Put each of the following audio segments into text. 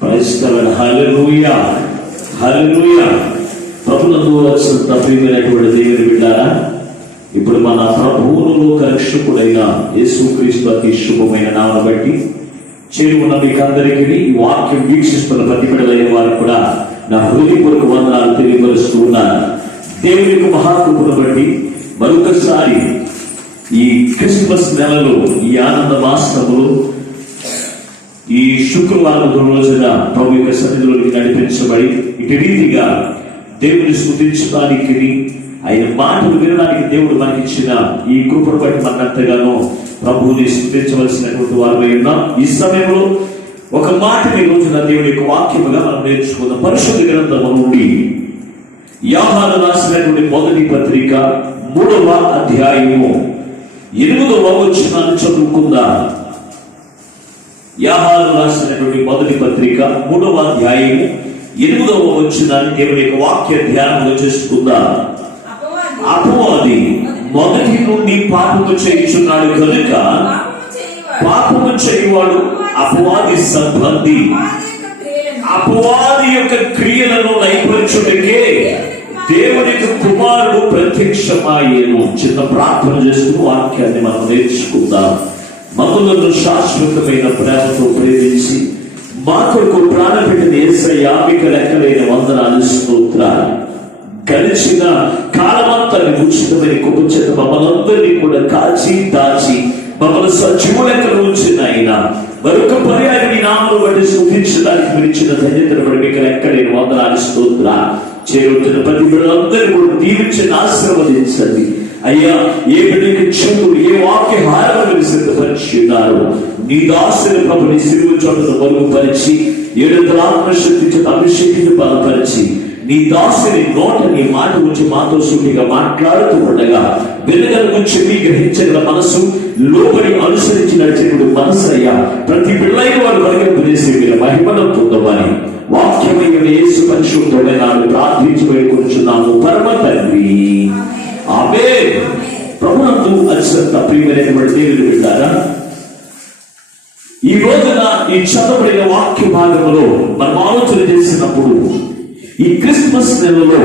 క్రైస్తవుల హల్లెలూయా హల్లెలూయా. ప్రభునందు వచ్చిన ప్రియమైనటువంటి దేవుని బిడ్డారా, ఇప్పుడు మన ప్రభువును లోక రక్షకుడైన యేసుక్రీస్తు అతి శుభమైన నామమును బట్టి చేరి ఉన్న మీకు అందరికీ ఈ వాక్యం వీక్షిస్తున్న ప్రతి బిడ్డలైన వారు కూడా నా హృదయపూర్వక వందనాలు తెలియపరుస్తూ ఉన్నాను. దేవుని యొక్క మహాకృపను బట్టి మరొకసారి ఈ క్రిస్మస్ నెలలో, ఈ ఆనంద మాసములో, ఈ శుక్రవారం రోజున ప్రభు యొక్క సన్నిధిలోకి నడిపించబడి ఇటు రీతిగా దేవుని స్తుతించడానికి, ఆయన మాటలు వినడానికి దేవుడు మనకిచ్చిన ఈ కృపను బట్టి మనంతగానో ప్రభువుని స్తుతించవలసినటువంటి వారు ఉన్నాం. ఈ సమయంలో ఒక మాటని రోజున దేవుని యొక్క వాక్యముగా మనం నేర్చుకుందాం. పరిశుద్ధ గ్రంథము నుండి యోహాను రాసినటువంటి మొదటి పత్రిక 3వ అధ్యాయము 8వ వచనాన్ని చదువుకుందాం. యోహాను రాసినటువంటి మొదటి పత్రిక 3వ అధ్యాయము 8వ వచనాన్ని దేవుని యొక్క వాక్య ధ్యానంలో చేసుకుందాం. అపవాది మొదటి నుండి పాపము చేయుచున్నాడు కనుక పాపము చేయువాడు అపవాది సంబంధి. అపవాది యొక్క క్రియలను నైపరుచుటకే దేవుని కుమారుడు ప్రత్యక్షమాయేను. చిన్న ప్రార్థన చేస్తూ వాక్యాన్ని మనం నేర్చుకుందాం. మమ్మలను శాశ్వతమైన ప్రేమతో ప్రేమించి మా కొరకు ప్రాణపెట్టిన యేసయ్యా మీకు లెక్కలేని వందనాలు, స్తోత్రాలు. గడిచిన కాలమంతా ఉచితమైన కృప చేత మమ్మల్ని కూడా కాచి దాచి మమ్మల్ని సజీవులెక్కలు ఉంచిన ఆయన మరొక పర్యాయం ఈ నామమును బట్టి స్తుతించడానికి మీరు ఇచ్చిన ధన్యతను బట్టి మీకు లెక్కలేని వందనాలు, స్తోత్రాలు. చేరుతున్న ప్రతి బిడ్డలందరూ కూడా దీవించండి, ఆశీర్వదించండి అయ్యా. ఏ బిడ్డకి చెవులు, ఏ వాక్య హారములు సిద్ధపరిచి ఉన్నారు, నీ దాసుని ప్రభుని సిలువ చోటును మరుగుపరిచి 7 ఆత్మశక్తి చేత అభిషేకిని బలపరిచి నీ దాసుని నోట నీ మాట గురించి మాతో సూటిగా మాట్లాడుతూ ఉండగా వెనుకల గురించి మీ గ్రహించిన మనసు, లోపలి అనుసరించి నడిచేటువంటి మనసు అయ్యా ప్రతి బిడ్డలైన వారు వరకనేసి మీరు మహిమను పొందమని వాక్యమైన యేసు పరిశుద్ధమైన నామమున ప్రార్థించి వేడుకొనుచున్నాము పరమ తండ్రి, ఆమేన్. ప్రభునందు అత్యంత ప్రియమైనటువంటి దేవుని బిడ్డలారా, ఈ రోజున ఈ చదవబడిన వాక్య భాగంలో మనం ఆలోచన చేసినప్పుడు ఈ క్రిస్మస్ నెలలో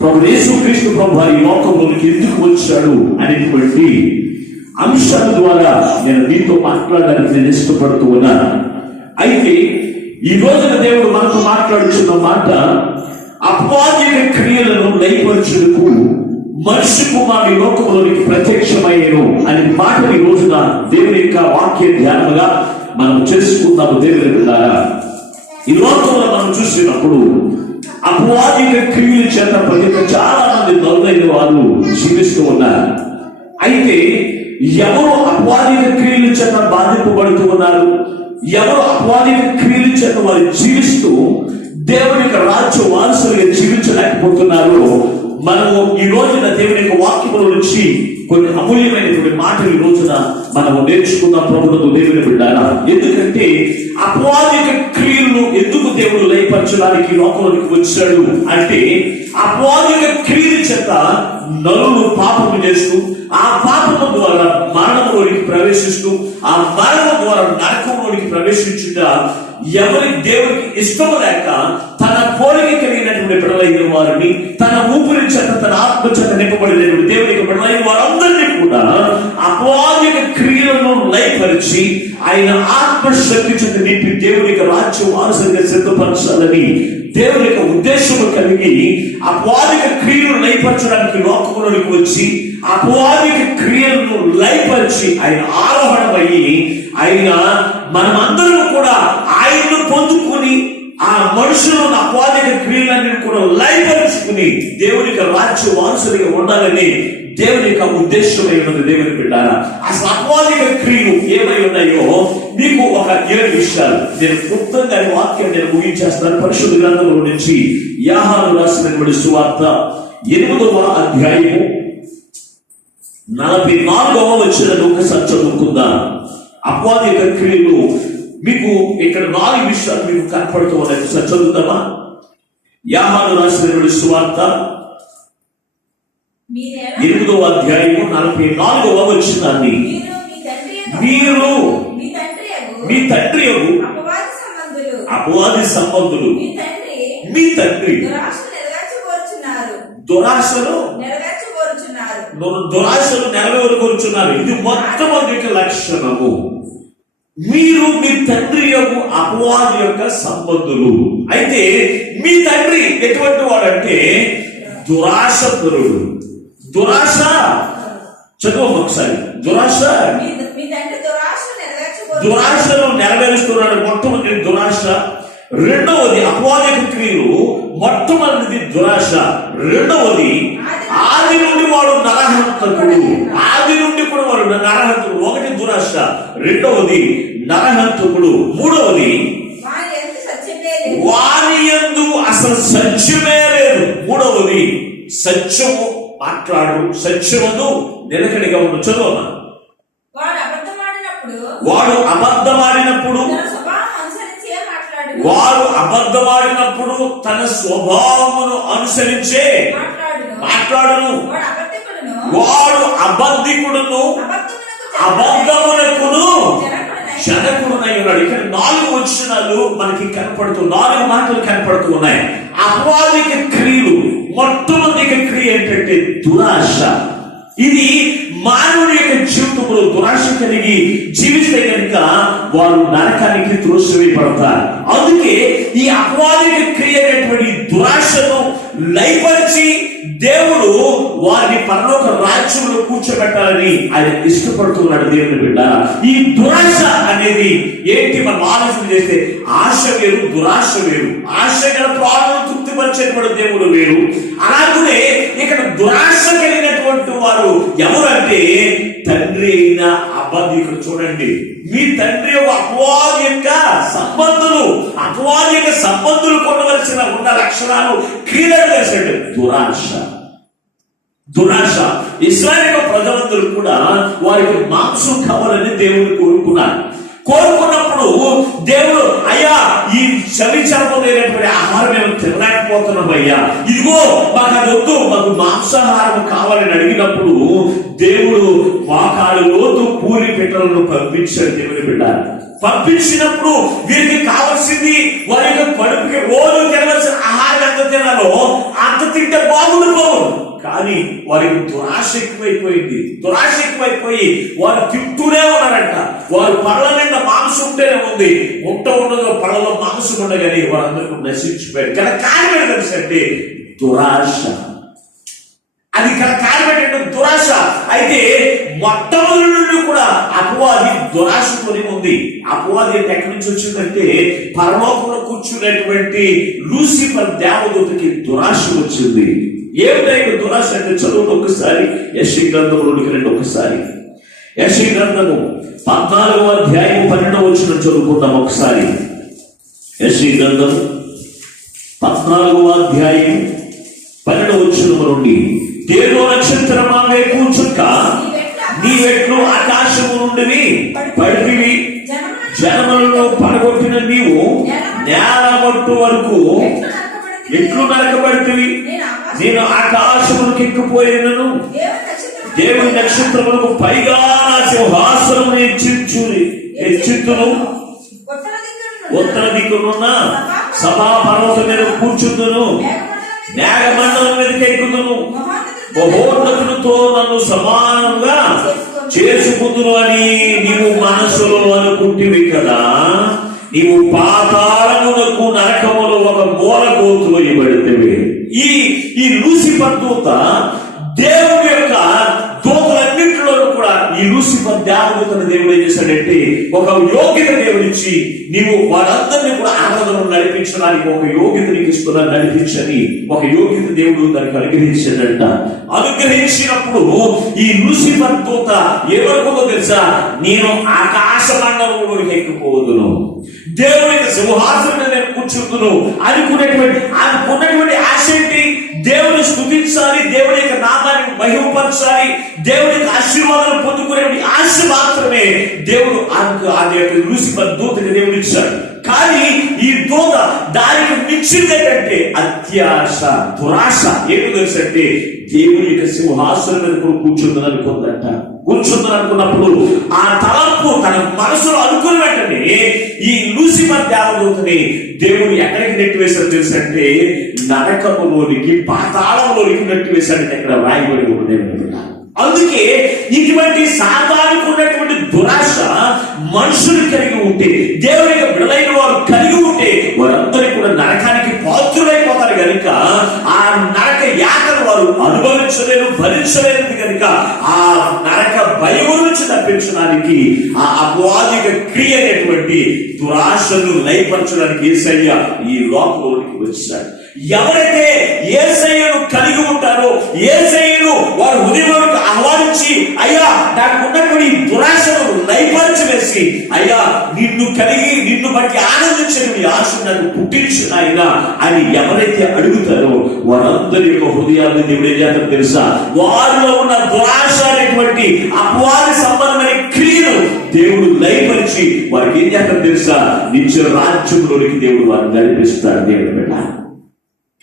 ప్రభు యేసుక్రీస్తు ప్రభు ఈ లోకంలోకి ఎందుకు వచ్చాడు అనేటువంటి అంశాల ద్వారా నేను మీతో మాట్లాడడానికి నేను ఇష్టపడుతూ ఉన్నాను. అయితే ఈ రోజున దేవుడు మనతో మాట్లాడుతున్న మాట, అపవాది క్రియలను లయపరచుటకు మనిషి కుమారుడు లోకంలోనికి ప్రత్యక్షమయ్యాను అనే మాట ఈ రోజున దేవుని యొక్క వాక్య ధ్యానముగా మనం చేసుకుందాము. దేవుని బిడ్డలారా, ఈ లోకంలో మనం చూసినప్పుడు అపవాది క్రియల చేత ప్రజలు చాలా మంది నలుదైన వారు జీవిస్తూ ఉన్నారు. అయితే ఎవరు అపవాది క్రియల చేత బాధింపబడుతూ ఉన్నారు, ఎవరు అపవాది క్రియల చేత వారు జీవిస్తూ దేవుని యొక్క రాజ్య వారసులుగా జీవించలేకపోతున్నారు, మనము ఈ రోజున దేవుని యొక్క వాక్యముల నుంచి కొన్ని అమూల్యమైనటువంటి మాటలు ఈ రోజున మనము నేర్చుకున్న ప్రభుత్వ దేవుని బిడ్డారా. ఎందుకంటే అపవాది క్రియలను ఎందుకు దేవుడు లయపరచడానికి లోకంలోకి వచ్చాడు అంటే, అపవాది క్రియల చేత నరులు పాపము చేస్తూ ఆ పాపము ద్వారా మరణంలోనికి ప్రవేశిస్తూ ఆ మరణం ద్వారా నరకంలోనికి ప్రవేశించుట ఎవరికి దేవుడికి ఇష్టము లేక తన పోలిక కలిగినటువంటి బిడ్డలైన వారిని తన ఊపిరి చేత తన ఆత్మ చేత నింపబడినటువంటి దేవునికి బిడ్డలైన వారందరినీ కూడా అపవాది క్రియలను లయపరిచి ఆయన ఆత్మశక్తి చేత నింపి దేవునికి రాజ్య వారసులుగా సిద్ధపరచాలని దేవుని యొక్క ఉద్దేశము కలిగి అపవాది క్రియలను లయపరచడానికి లోకంలోనికి వచ్చి అపవాది క్రియలను లయపరిచి ఆయన ఆరోహణమయ్యి ఆయన మనమందరం కూడా ఆయన్ను పొందుకుని ఆ మనుషులను అపవాది క్రియలన్నీ కూడా లయపరుచుకుని దేవునికి రాజ్య వారసులుగా ఉండాలని దేవుని యొక్క ఉద్దేశమై ఉన్నది. దేవుని బిడ్డారా, అసలు అపవాది క్రియలు ఏమై ఉన్నాయో మీకు ఒక 20 విషయాలు నేను క్లుప్తంగా వాక్యం నేను ముగించేస్తాను. పరిశుద్ధ గ్రంథంలో నుంచి యోహాను రాసినటువంటి సువార్త 8వ అధ్యాయము 44వ వచనం ఒకసారి చదువుకుందాం. అపవాది యొక్క క్రియలు మీకు ఇక్కడ 4 విషయాలు మీకు కనపడుతూ ఉన్నాయి. చదువుతామా? యోహాను రాసినటువంటి సువార్త 8వ అధ్యాయము 44వ వచనాన్ని, మీరు మీ తండ్రి అపవాది సంబంధులు మీ తండ్రి మీ తండ్రి దురాశలు దురాశలు నెరవేరుకొరుచున్నారు. ఇది మొట్టమొదటి లక్షణము. మీరు మీ తండ్రి యొక్క అపవాది యొక్క సంబంధులు. అయితే మీ తండ్రి ఎటువంటి వాడంటే దురాశపరుడు. దురాశ చదువు ఒకసారి. దురాశను నెరవేరుస్తున్నాడు. మొట్టమొదటి దురాశ. రెండవది అపవాదిక క్రియలు. మొట్టమొదటిది దురాశ. రెండవది ఆది నుండి వాడు నరహంతకుడు. ఆది నుండి కూడా వాడు నరహంతకుడు. ఒకటి దురాశ, రెండవది నరహంతకుడు, మూడవది వాని యందు అసలు సత్యమే లేదు. మూడవది సత్యము మాట్లాడు, సత్యమును నిలకడగా ఉన్న. చదువు. వాడు అబద్ధమాడినప్పుడు తన స్వభావమును అనుసరించే మాట్లాడును. వాడు అబద్ధికుడును అబద్ధమునకును జనకుడునై ఉన్నాడు. ఇక్కడ 4 వచనాలు మనకి కనపడుతూ 4 మాటలు కనపడుతూ ఉన్నాయి. అపవాదిక క్రియలు. మొట్టమొదటి క్రియ ఏంటంటే దురాశ. ఇది మానవుని యొక్క జీవితంలో దురాశ కలిగి జీవిస్తే కనుక వారు నరకానికి త్రోసివేయబడతారు. అందుకే ఈ అపవాదిక క్రియ అనేటువంటి దురాశను లయపరిచి దేవుడు వారిని పరలోక రాజ్యంలో కూర్చోబెట్టాలని ఆయన ఇష్టపడుతున్నాడు. దేవుని బిడ్డ, ఈ దురాశ అనేది ఏంటి మనం ఆలోచన చేస్తే ఆశ వేరు, దురాశ వేరు. ఆశ గల ప్రాణులను తృప్తిపరిచేటువంటి దేవుడు వేరు. అలాగే ఇక్కడ దురాశ కలిగినటువంటి వారు ఎవరంటే తండ్రి అయిన అబద్ధికుడు. చూడండి, మీ తండ్రి యొక్క అపవాది యొక్క సంబంధులు. అపవాది యొక్క సంబంధులు కొనవలసిన ఉన్న లక్షణాలు క్రియలు చేశాడు. దురాశ. ఇశ్రాయేలు ప్రజలందరూ కూడా వారికి మాంసం కావాలని దేవుని కోరుకున్నప్పుడు దేవుడు, అయ్యా ఈ చవిచరపలేనటువంటి ఆహారం మేము తినలేకపోతున్నాం అయ్యా, ఇదిగో మాకు అది వద్దు, మాకు మాంసాహారం కావాలని అడిగినప్పుడు దేవుడు మోకాలు లోతు పూరి పిట్టలను పంపించాడు. దేవుని బిడ్డ పంపించినప్పుడు వీరికి కావాల్సింది వారి యొక్క కడుపుకి రోజు తినవలసిన ఆహారం ఎంత తినాలో అంత తింటే బాగుండిపోవు. కానీ వారికి దురాశ ఎక్కువైపోయింది. దురాశ ఎక్కువైపోయి వారు తింటూనే ఉన్నారంట. వారు పళ్ళ నిండా మాంసం ఉంటేనే ఉంది, ఉండదో పళ్ళలో మాంసం ఉండగానే వారందరికీ నశించిపోయారు. గల కారణం తెలుసంటే దురాశ. అది గల కారణం ఏంటంటే దురాశ. అయితే మొట్టమొదటి నుండి కూడా అపవాది దురాశతోనే ఉంది. అపవాది ఎక్కడి నుంచి వచ్చిందంటే పరలోకంలో కూర్చున్నటువంటి లూసిఫర్ దేవదూతకి దురాశ వచ్చింది. ఏమిటైతే దురాశ అంటే చదువు ఒకసారి. యెషయా గ్రంథంలోనికి రండి ఒకసారి. యెషయా గ్రంథము 14వ అధ్యాయం 12వ వచనం చదువుకుందాం ఒకసారి. యెషయా గ్రంథం 14వ అధ్యాయం 12వ వచనం నుండి, తేజో నక్షత్రమా కూర్చుక్క నీవెట్లు ఆకాశము నుండి పడితివి, జనములను పడగొట్టిన నీవు నేల మట్టు వరకు ఎట్లు నరకబడితివి. నేను ఆకాశములకు ఎక్కిపోయినను దేవుని నక్షత్రములకు పైగా నా సింహాసనమును హెచ్చింతును. ఉత్తర దిక్కునున్న సభా పర్వతం మీద కూర్చుందును, మేఘమండలం మీదకి ఎక్కుదును, మహోన్నతులతో నన్ను సమానంగా చేసుకుందును అని నీవు మనసులో అనుకుంటివి కదా. నీవు పాతాళమునకు నరకములో ఒక మూలకు తోయబడితివి. ఈ లూసిఫర్ దూత దేవుడి యొక్క దూతలన్నింటిలోనూ కూడా ఈ లూసిఫర్ దేవదూతను దేవుడు ఏం చేశాడంటే ఒక యోగ్యత దేవుడిచ్చి నీవు వారందరినీ కూడా ఆరాధనను నడిపించడానికి ఒక యోగ్యత నీకు ఇస్తున్నా నడిపించని ఒక యోగ్యత దేవుడు దానికి అనుగ్రహించాడంట. అనుగ్రహించినప్పుడు ఈ లూసిఫర్ దూత ఏమనుకుందో తెలుసా? నేను ఆకాశ మండలంలోకి ఎక్కిపోవదును, దేవుని సింహాసనం మీద కూర్చుందును అనుకున్నటువంటి ఆశ ఏంటి? దేవుని స్తుతించాలి, దేవుని యొక్క నామాన్ని మహిమపరచాలి, దేవుని యొక్క ఆశీర్వాదాలు పొందుకునే ఆశ మాత్రమే దేవుడు లూసిఫర్ దూతకి దేవుడు ఇచ్చాడు. కానీ ఈ దూత దానికి మించింది ఏంటంటే అత్యాశ, దురాశ. ఏంటో తెలుసు అంటే దేవుని యొక్క సింహాసనం మీద కూడా కూర్చుందని అనుకుందంట. కూర్చుందని అనుకున్నప్పుడు ఆ తలంపు తన మనసులో అనుకున్న వెంటనే ఈ లూసిఫర్ దేవదూతని దేవుడు ఎక్కడికి నెట్టివేశాడు తెలుసు అంటే నరకములోనికి, పాతాళంలోనికి నెట్టివేశాడంటే ఇక్కడ రాయబడి ఉంటుంది. అందుకే ఇటువంటి సాతానుకు ఉన్నటువంటి దురాశ మనుషులు కలిగి ఉంటే, దేవునికి బిడలైన వారు కలిగి ఉంటే వారందరూ కూడా నరకానికి పాత్రులైపోతారు కనుక ఆ నరక యాతన వారు అనుభవించలేరు, భరించలేరు కనుక ఆ నరక భయం నుంచి తప్పించడానికి ఆ అపవాదిక క్రియ అనేటువంటి దురాశను లయపరచడానికి యేసయ్య ఈ లోకంలోకి వచ్చాడు. ఎవరైతే యేసయ్యను కలిగి ఉంటారో, యేసయ్యను వారు హృదయంలోకి ఆహ్వానించి అయ్యా నాకు ఉన్నటువంటి దురాశను లయపరచి వేసి అయ్యా నిన్ను కలిగి నిన్ను బట్టి ఆనందించని నీ ఆశ నాకు పుట్టించిన ఆయన అని ఎవరైతే అడుగుతారో వారందరి యొక్క హృదయాన్ని దేవుడు ఏం చేస్తారో తెలుసా? వారిలో ఉన్న దురాశ అనేటువంటి అపవాది సంబంధమైన క్రియను దేవుడు లయపరిచి వారికి ఏం చేస్తారో తెలుసా? నిత్య రాజ్యంలోనికి దేవుడు వారిని నడిపిస్తాడు. దేవుడు బిడ్డ,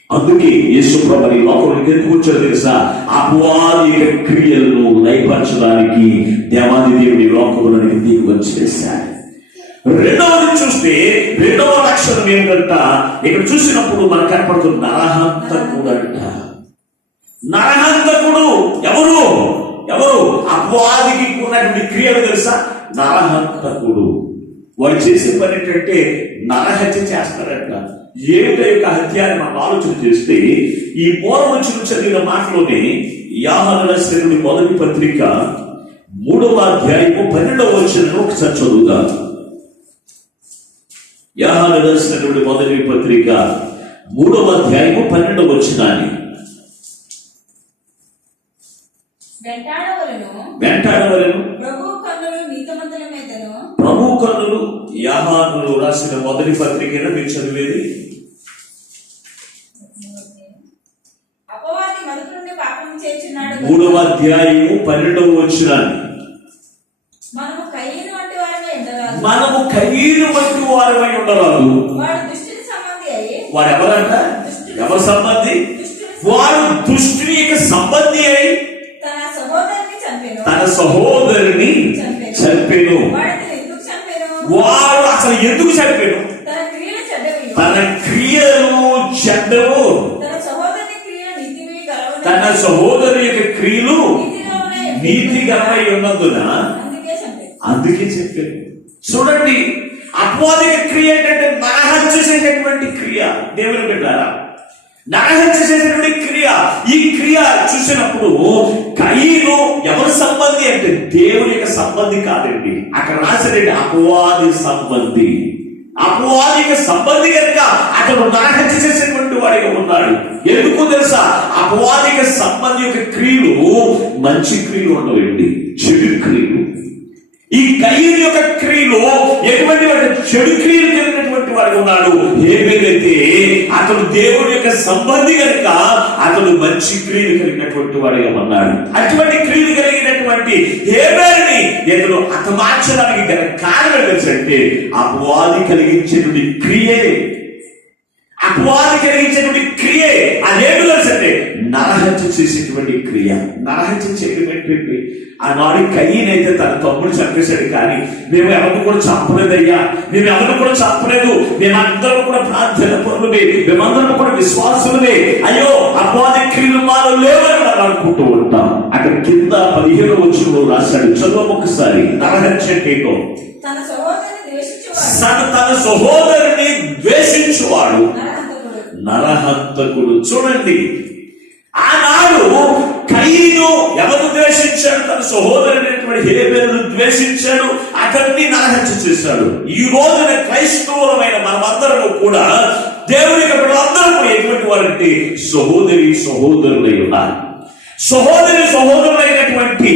అందుకే యేసు ప్రభువు ఈ లోకంలోకి ఎందుకు వచ్చాడో తెలుసా? అపవాది క్రియలను లయపరచడానికి దేవాది దేవుడి లోకంలోనికి దిగి వచ్చి వేశాడు. రెండవది చూస్తే రెండవ లక్షణం ఏంటంట, ఇక్కడ చూసినప్పుడు మనకు కనపడుతుంది నరహంతకుడు అంట. నరహంతకుడు ఎవరు? ఎవరు? అపవాదికి ఉన్నటువంటి క్రియలు తెలుసా? నరహంతకుడు. వాడు చేసే పని ఏంటంటే నరహత్య చేస్తారంట. ఏమిటో యొక్క హత్య అని మనం ఆలోచన చేస్తే ఈ మూలవచనం చదివిన మాటలోనే యోహాను రాసిన మొదటి పత్రిక 3వ అధ్యాయము 12వ వచనం ఒకసారి చదువుదాం. యోహాను రాసిన మొదటి పత్రిక 3వ అధ్యాయము 12వ వచనాన్ని వెంటాడవలను ప్రభు కన్నులు. యోహాను రాసిన మొదటి పత్రికను మీరు చదివేది 3వ అధ్యాయము 12వ వచనాన్ని మనము కయీను వంటి వారమై ఉండరాదు. వాడు ఎవరంట? ఎవరి సంబంధి? వాడు దుష్టుని యొక్క సంబంధి అయి తన సహోదరుని చంపెను. వాడు అసలు ఎందుకు చంపాడు? తన క్రియలు చెడ్డవు, తన సహోదరు యొక్క క్రియలు నీతిగరమై ఉన్నందున అందుకే చెప్పాడు. చూడండి, అపవాదిక క్రియ ఏంటంటే నరహత్య చేసేటటువంటి క్రియ. దేవుని బిడ్డలారా, నరహత్య చేసేటువంటి క్రియ. ఈ క్రియ చూసినప్పుడు కయీను ఎవరి సంబంధి అంటే దేవుని యొక్క సంబంధి కాదండి. అక్కడ రాసినటువంటి అపవాది సంబంధి. అపవాదిక సంబంధి కనుక అతను నరహత్య చేసేటువంటి వాడిగా ఉన్నాడు. ఎందుకు తెలుసా? అపవాదిక సంబంధి యొక్క క్రియలు మంచి క్రియలు ఉండవండి, చెడు క్రియలు. ఈ కయీను యొక్క క్రియలు ఎటువంటి చెడు క్రియలు కలిగినటువంటి వాడు ఉన్నాడు. హేబేలైతే అతడు దేవుడి యొక్క సంబంధి కనుక అతడు మంచి క్రియలు కలిగినటువంటి వాడిగా ఉన్నాడు. అటువంటి క్రియలు కలిగినటువంటి హేబేలుని ఇతడు హతమార్చడానికి గల కారణం తెలుసంటే అపవాది కలిగించేటువంటి క్రియే. అపవాది కలిగించేటువంటి క్రియే అదేమి తెలుసంటే నరహత్య చేసేటువంటి క్రియ. నరహత్య చేయడం ఏంటంటే ఆనాడు కయీనైతే తన తమ్ముడు చంపేశాడు, కానీ మేము ఎవరిని కూడా చంపలేదయ్యా, మేము ఎవరిని కూడా చంపలేదు, మేమందరం కూడా ప్రార్థన పరులమే, మేమందరం కూడా విశ్వాసులమే, అయ్యో అపవాది క్రియలు మాలో లేవని మనం అనుకుంటూ ఉంటాం. అక్కడ కింద 15వ వచనంలో రాశాడు, చదువు ఒకసారి. నరహత్య ఏంటో తన సహోదరుని ద్వేషించువాడు నరహంతకుడు. చూడండి, ఆనాడు కయీను ఎవరు ద్వేషించాడు? తన సహోదరుడైనటువంటి హేబేలును ద్వేషించాడు, అతన్ని నరహత్య చేశాడు. ఈ రోజున క్రైస్తవులమైన మనమందరము కూడా దేవునికి అందరూ ఎటువంటి వారంటే సహోదరులై ఉన్నారు. సహోదరులైనటువంటి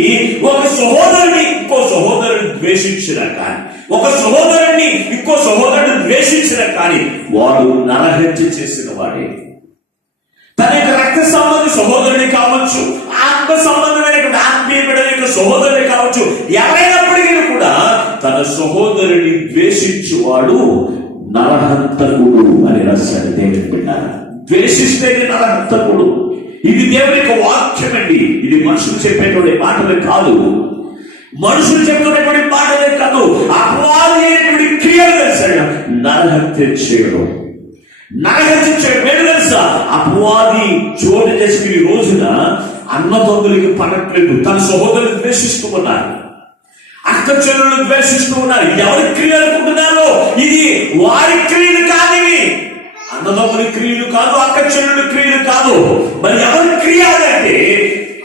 ఒక సహోదరుని ఇంకో సహోదరుని ద్వేషించిన కానీ, ఒక సహోదరుని ఇంకో సహోదరుని ద్వేషించిన కానీ వాడు నరహత్య చేసిన వాడే. తన యొక్క రక్త సంబంధి సహోదరుని కావచ్చు, ఆత్మ సంబంధమైనటువంటి ఆత్మీయ బిడ్డల యొక్క సహోదరుని కావచ్చు, ఎవరైనప్పటికీ కూడా తన సహోదరుని ద్వేషించువాడు నరహంతకుడు అని రాశాడు దేవుని బిడ్డ. ద్వేషిస్తే నరహంతకుడు. ఇది దేవుని యొక్క వాక్యం అండి. ఇది మనుషులు చెప్పేటువంటి మాటలే కాదు, మనుషులు చెప్తున్నటువంటి మాటలే కాదు, అపవాది అయినటువంటి క్రియలు తెలుసాడు. నరహత్య చేయడం, నరహత్య చేయడం ఏంటి తెలుసా? అపవాది చోటు చేసిన ఈ రోజున అన్నదమ్ములకి పడట్లేదు, తన సహోదరులు ద్వేషిస్తూ ఉన్నారు, అక్క చెల్లెలు ద్వేషిస్తూ ఉన్నారు. ఎవరి క్రియలు అనుకుంటున్నారో ఇది వారి క్రియలు కాదు, ఇవి అన్నదమ్ముల క్రియలు కాదు, అక్క చెల్లెల క్రియలు కాదు. మరి ఎవరి క్రియ అంటే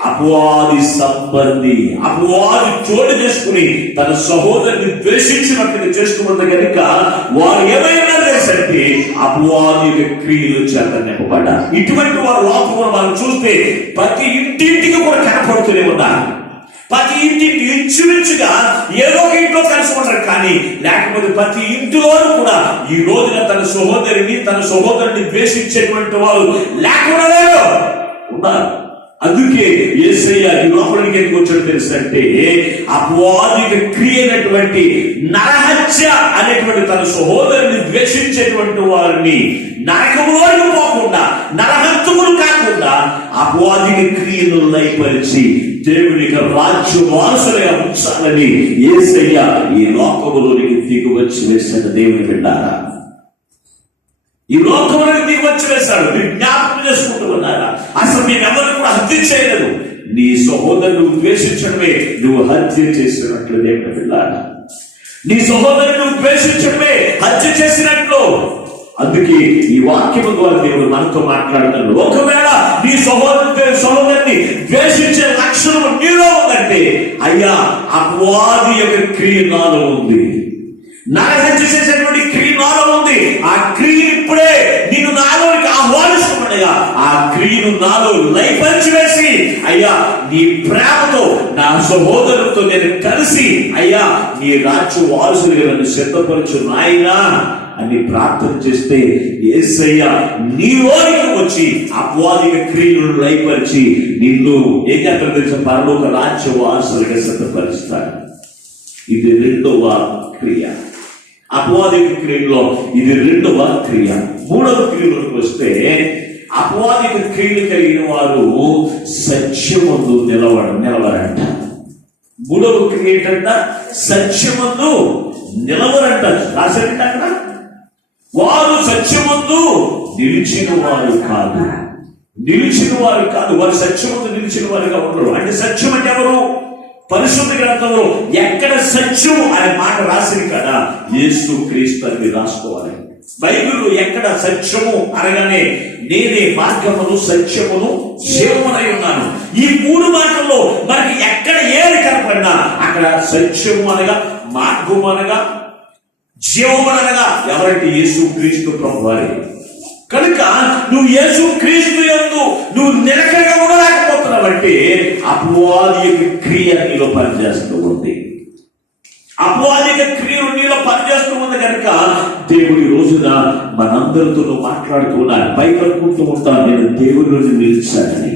అపవాది సంబంధి. అపవాది చోటు చేసుకుని తన సహోదరుని ద్వేషించినట్టుగా చేస్తున్నది కనుక వారు ఏమైనా చేసంటే అపవాది క్రియలు చేత నింపబడ్డారు. ఇటువంటి వారు లోకంలో మనం చూస్తే ప్రతి ఇంటింటికి కూడా కనపడుతూనే ఉన్నారు. ప్రతి ఇంటికి ఇంచుమించుగా ఏదో ఒక ఇంట్లో కలిసి ఉంటారు, కానీ లేకపోతే ప్రతి ఇంటిలోనూ కూడా ఈ రోజున తన సహోదరుని ద్వేషించేటువంటి వారు లేకుండా లేరు, ఉన్నారు. అందుకే యేసయ్య ఈ లోపలికి ఎందుకు వచ్చాడు తెలుసంటే అపవాదిక క్రియ అయినటువంటి నరహత్య అనేటువంటి తన సహోదరుని ద్వేషించేటువంటి వారిని నరకములోకి పోకుండా, నరహంతకులు కాకుండా అపవాదిక క్రియను లయపరిచి దేవునికి రాజ్య వారసులుగా ఉంచాలని యేసయ్య ఈ లోకములోనికి దిగి వచ్చి వేసిన దేవుని బిడ్డారా, ఈ లోకంలోకి దిగి వచ్చి వేశాడు. మీరు జ్ఞాపకం చేసుకుంటూ ఉన్నారా? అసలు మేము ఎవరిని కూడా హత్య చేయలేదు. నీ సహోదరుని ద్వేషించడమే నువ్వు హత్య చేసినట్లు దేవుని బిడ్డారా. నీ సహోదరుని ద్వేషించడమే హత్య చేసినట్లు. అందుకే ఈ వాక్యము ద్వారా దేవుడు మనతో మాట్లాడుతున్నాడు. ఒకవేళ నీ సహోదరుని ద్వేషించే లక్షణం నీలో ఉందంటే అయ్యా అపవాది యొక్క క్రియ నాలో ఉంది, నరహత్య చేసేటువంటి క్రియ నాలో ఉంది. ఆ క్రియ ఇప్పుడే నేను నాలోనికి ఆహ్వానిస్తున్నాడయ్యా. ఆ క్రియను నాలో లయపరిచి వేసి అయ్యా నీ ప్రేమతో నా సహోదరులతో నేను కలిసి అయ్యా నీ రాజ్య వారసులుగా నన్ను సిద్ధపరచు నాయనా అని ప్రార్థన చేస్తే యేసయ్య నీలోనికి వచ్చి అపవాదిక క్రియలను లయపరిచి నిన్ను ఏం చేస్తాడు తెలుసా? పరలోక రాజ్య వారసులుగా సిద్ధపరుస్తాడు. ఇది రెండవ క్రియ. అపవాదిక క్రియలో ఇది రెండవ క్రియ. మూడవ క్రియలోకి వస్తే అపవాదిక క్రియలు కలిగిన వారు సత్యమందు నిలవరంట. మూడవ క్రియ ఏంటంట? సత్యమందు నిలవరంట. రాశారంట అక్కడ వారు సత్యమందు నిలిచిన వారు కాదు, వారు సత్యమందు నిలిచిన వారుగా ఉండరు. అంటే సత్యం అంటే ఎవరు? పరిశుద్ధ గ్రంథంలో ఎక్కడ సత్యం అనే మాట రాసింది కదా యేసు క్రీస్తు అని రాసుకోవాలి. బైబిల్లో ఎక్కడ సత్యము అనగానే నేనే మార్గమును సత్యమును జీవమునై ఉన్నాను. ఈ మూడు మాటల్లో మనకి ఎక్కడ ఏది కనపడినా అక్కడ సత్యము అనగా, మార్గము అనగా, జీవము అనగా ఎవరంటే యేసు క్రీస్తు ప్రభువారే. కనుక నువ్వు యేసు క్రీస్తు యందు నువ్వు నిలకడగా ఉండలేకపోతున్నావంటే అపవాదిక క్రియ నీలో పనిచేస్తూ ఉంది. అపవాదిక క్రియలు నీలో పనిచేస్తూ ఉంది కనుక దేవుడి రోజున మనందరితో మాట్లాడుతూ ఉన్నాను. భయపడుకుంటూ ఉంటాను నేను దేవుడిలోని నిలిచానని.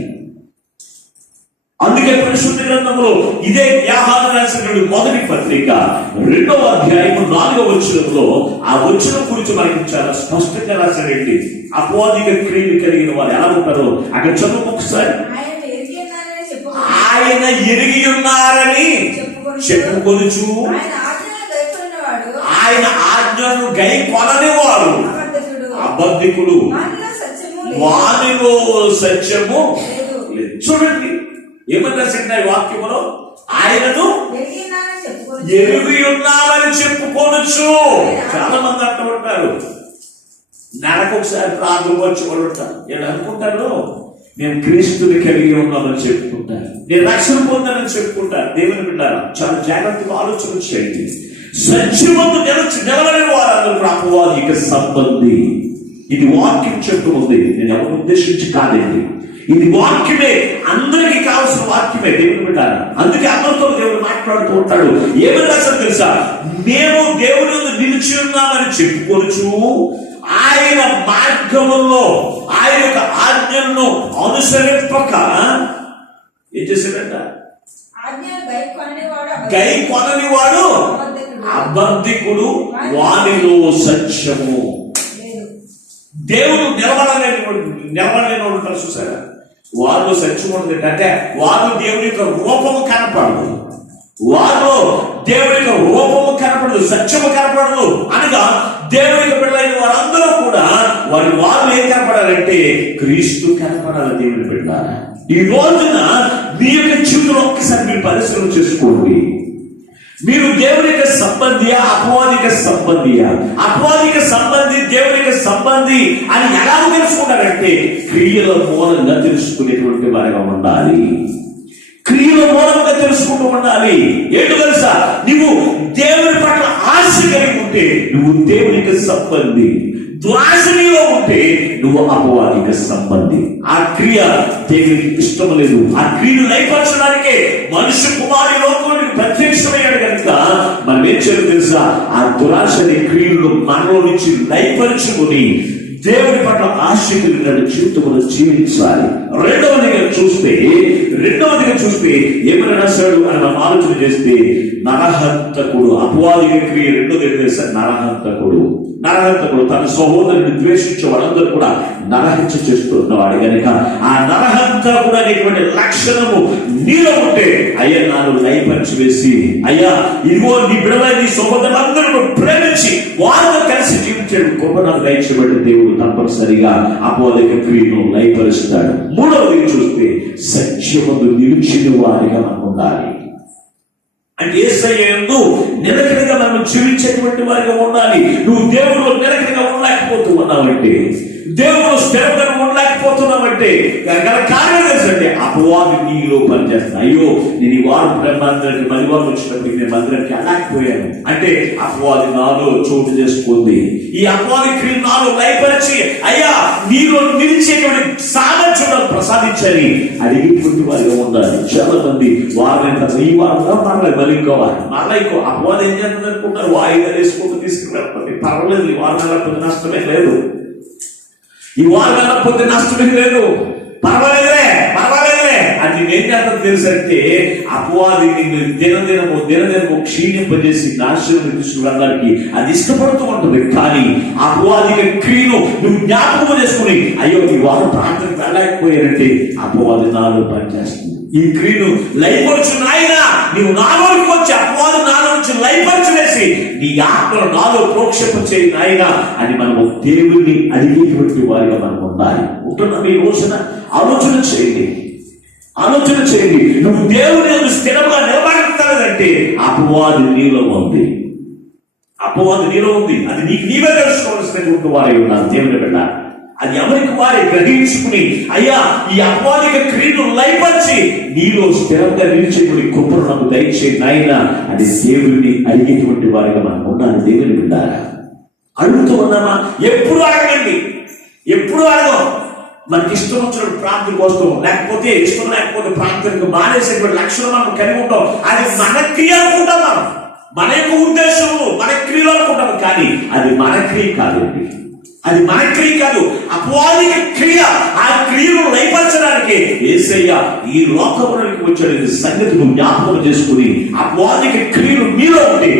అందుకే పరిశుద్ధ గ్రంథంలో ఇదే యోహాను రాసినటువంటి మొదటి పత్రిక 2వ అధ్యాయము 4వ వచనంలో ఆ వచనం గురించి మనకి చాలా స్పష్టంగా రాశాడండి. అపవాదిక క్రియలు కలిగిన వారు ఎలా ఉంటారో అక్కడ చదువు ఒకసారి. ఆయన ఎరిగి ఉన్నారని చెప్పుకొనుచు ఆయన ఆజ్ఞను గై కొననివాడు అబద్ధికుడు, వానిలో సత్యము లేదు. చూడండి ఏమని రాసింది ఈ వాక్యములో? ఆయనను ఎరిగి ఉన్నామని చెప్పుకోవచ్చు. చాలా మంది అంటూ ఉంటారు, నెలకు ఒకసారి ప్రార్థన వచ్చి వాళ్ళు ఉంటారు. నేను అనుకుంటాను నేను క్రీస్తుని కలిగి ఉన్నామని చెప్పుకుంటాను, నేను రక్షణ పొందానని చెప్పుకుంటాను. దేవుని బిడ్డారా చాలా జాగ్రత్తగా ఆలోచన చేయండి. సత్యమందు నిలవలేని వారందరూ అపవాదిక సంబంధి. ఇది వాక్యం చెప్తూ ఉంది, నేను ఎవరిని ఉద్దేశించి కాదండి. ఇది వాక్యమే, అందరికీ కావాల్సిన వాక్యమే. దేవుని బిడ్డారా అందుకే అందరితో దేవుడు మాట్లాడుతూ ఉంటాడు. ఏమని రాశారు తెలుసా? మేము దేవుని నిలిచి ఉన్నామని చెప్పుకోవచ్చు, ఆయన మార్గములో ఆయన యొక్క ఆజ్ఞలను అనుసరింపక ఏం చేశాడంట? గై కొనని వాడు అబద్ధికుడు వానిలో సత్యము. దేవుడు నిలబడలేని ఉంటారు చూసారా, వాళ్ళు సత్యం ఉంటుంది. అంటే వాళ్ళు దేవుని యొక్క రూపము కనపడదు, వాళ్ళు దేవుని యొక్క రూపము కనపడదు, సత్యము కనపడదు అనగా దేవునికి బిడ్డలైన వారందరూ కూడా వాళ్ళు ఏం కనపడాలంటే క్రీస్తు కనపడాలి. దేవుని బిడ్డలారా, ఈ రోజున మీ యొక్క జీవితంలో ఒక్కసారి మీరు పరిశీలన చేసుకోండి. మీరు దేవునికి సంబంధియా అపవాదిక సంబంధియా? అపవాదిక సంబంధి దేవునికి సంబంధి అని ఎలా తెలుసుకుంటారంటే క్రియల మూలంగా తెలుసుకునేటువంటి వారిగా ఉండాలి. క్రియల మూలంగా తెలుసుకుంటూ ఉండాలి. ఏంటో తెలుసా, నువ్వు దేవుని పట్ల ఆశ కలిగి ఉంటే నువ్వు దేవునికి సంబంధి, దురాశనిలో ఉంటే నువ్వు అపవాదిక సంబంధి. ఆ క్రియ దేవునికి ఇష్టం లేదు. ఆ క్రియను లైపరచడానికే మనుష్య కుమారి లోకంలోకి ప్రత్యక్షమయ్యాడు కనుక మనం ఏం చేయాలి తెలుసా, ఆ దురాశని క్రియలను మనలో నుంచి లైపరచుకుని దేవుని పట్ల ఆశ కలిగిన జీవితంలో జీవించాలి. రెండవదిగా చూస్తే ఏమైనా రాశాడు అని మనం ఆలోచన చేస్తే నరహంతకుడు, అపవాదిక క్రియ రెండోది నరహంతకుడు తన సహోదరుని ద్వేషించే వాళ్ళందరూ కూడా నరహత్య చేస్తున్నవాడు కనుక ఆ నరహంతకుడు అనేటువంటి లక్షణము నీలో ఉంటే అయ్యా నాను లైపరిచి వేసి, అయ్యా ఇదిగో నీ బిడ్డలైన నీ సహోదరులందరూ ప్రేమించి వారితో కలిసి జీవించాడు కృప నాకు దయచేయబడిన దేవుడు తప్పనిసరిగా అపవాదిక క్రియను లైపరుస్తాడు. మూడవది చూస్తే సత్యమందు నిలిచిన వారిగా మనం ఉండాలి. అంటే యేసయ్య యందు నిలకడగా మనం జీవించేటువంటి వారిగా ఉండాలి. నువ్వు దేవుడు నిలకడగా ఉండలేకపోతూ ఉన్నావంటే, దేవుడు స్థిరంగా ఉండలేకపోతున్నావంటే గల కారణం ఏంటంటే అపవాది నీలో పనిచేస్తా. అయ్యో నేను ఈ వారం మందిరానికి మలివారం వచ్చినప్పుడు నేను మందిరానికి వెళ్ళకపోయాను అంటే అపవాది నాలో చోటు చేసుకుంది. ఈ అపవాది క్రియ నాలో లయపరిచి అయ్యా నీలో నిలిచేటువంటి సామర్థ్యం ప్రసాదించాలి అడిగేటువంటి వారిగా ఉండాలి. చాలా మంది వారం ఈ వారంలో మళ్ళీ అపవాది ఏం చేస్తుంది అనుకుంటారు, వాయిదా వేసుకుంటూ తీసుకురాకపోతే పర్వాలేదు, ఈ వారం వెళ్ళకపోతే నష్టమే లేదు, ఈ వారం వెళ్ళకపోతే నష్టమే లేదు, పర్వాలేదులే అది ఏం చేస్తుంది తెలుసంటే అపవాది దినదినము క్షీణింపజేసి నాశనం తీసుకురావడానికి అది ఇష్టపడుతూ ఉంటుంది. కానీ అపవాదిక క్రియను నువ్వు జ్ఞాపకం చేసుకుని అయ్యో ఈ వారం ప్రాంతానికి వెళ్ళలేకపోయానంటే అపవాది నాలో పనిచేస్తుంది. ఈ క్రియను లయపరచు నాయన, నీవు నాలోకి వచ్చి అపవాది నాలో నుంచి లయపరచు వేసి నీ ఆత్మను నాలో ప్రోక్షేపం చేయి నాయన అని మనము దేవుణ్ణి అడిగేటువంటి వారిగా మనం ఉండాలి. ఉంటున్నాం. ఈ రోజున ఆలోచన చేయండి. నువ్వు దేవుని స్థిరంగా నిలబడతానంటే అపవాది నీలో ఉంది. అది నీవే తెలుసుకోవాల్సినటువంటి వారి ఉన్నారు. దేవుని బిడ్డ అది ఎవరికి వారి గ్రహించుకుని అయ్యా ఈ అపవాదిక క్రియను లయపరిచి నీలో స్థిరంగా నిలిచేటువంటి కృపను నాకు దయచేయి నాయన అని దేవుడిని అడిగేటువంటి వారిగా మనం ఉండాలి. దేవుని బిడ్డారా, అడుగుతూ ఉన్నామా? ఎప్పుడు అడగండి, ఎప్పుడు అడగం. మనకి ఇష్టం వచ్చినప్పుడు ప్రార్థనకు వస్తాం, లేకపోతే ఇష్టం లేకపోతే ప్రార్థనకు మానేసేటువంటి లక్షణం మనం కలిగి ఉంటాం. అది మన క్రియ అనుకుంటాం, మన యొక్క ఉద్దేశము మన క్రియలు అనుకుంటాం. కానీ అది మన క్రియ కాదండి, అది మన క్రియ కాదు, అపవాదిక క్రియ. ఆ క్రియను లయపరచడానికి యేసయ్య ఈ లోకములోకి వచ్చాడు. సంగతి నువ్వు జ్ఞాపకం చేసుకుని అపవాదిక క్రియను మీలో ఉంటే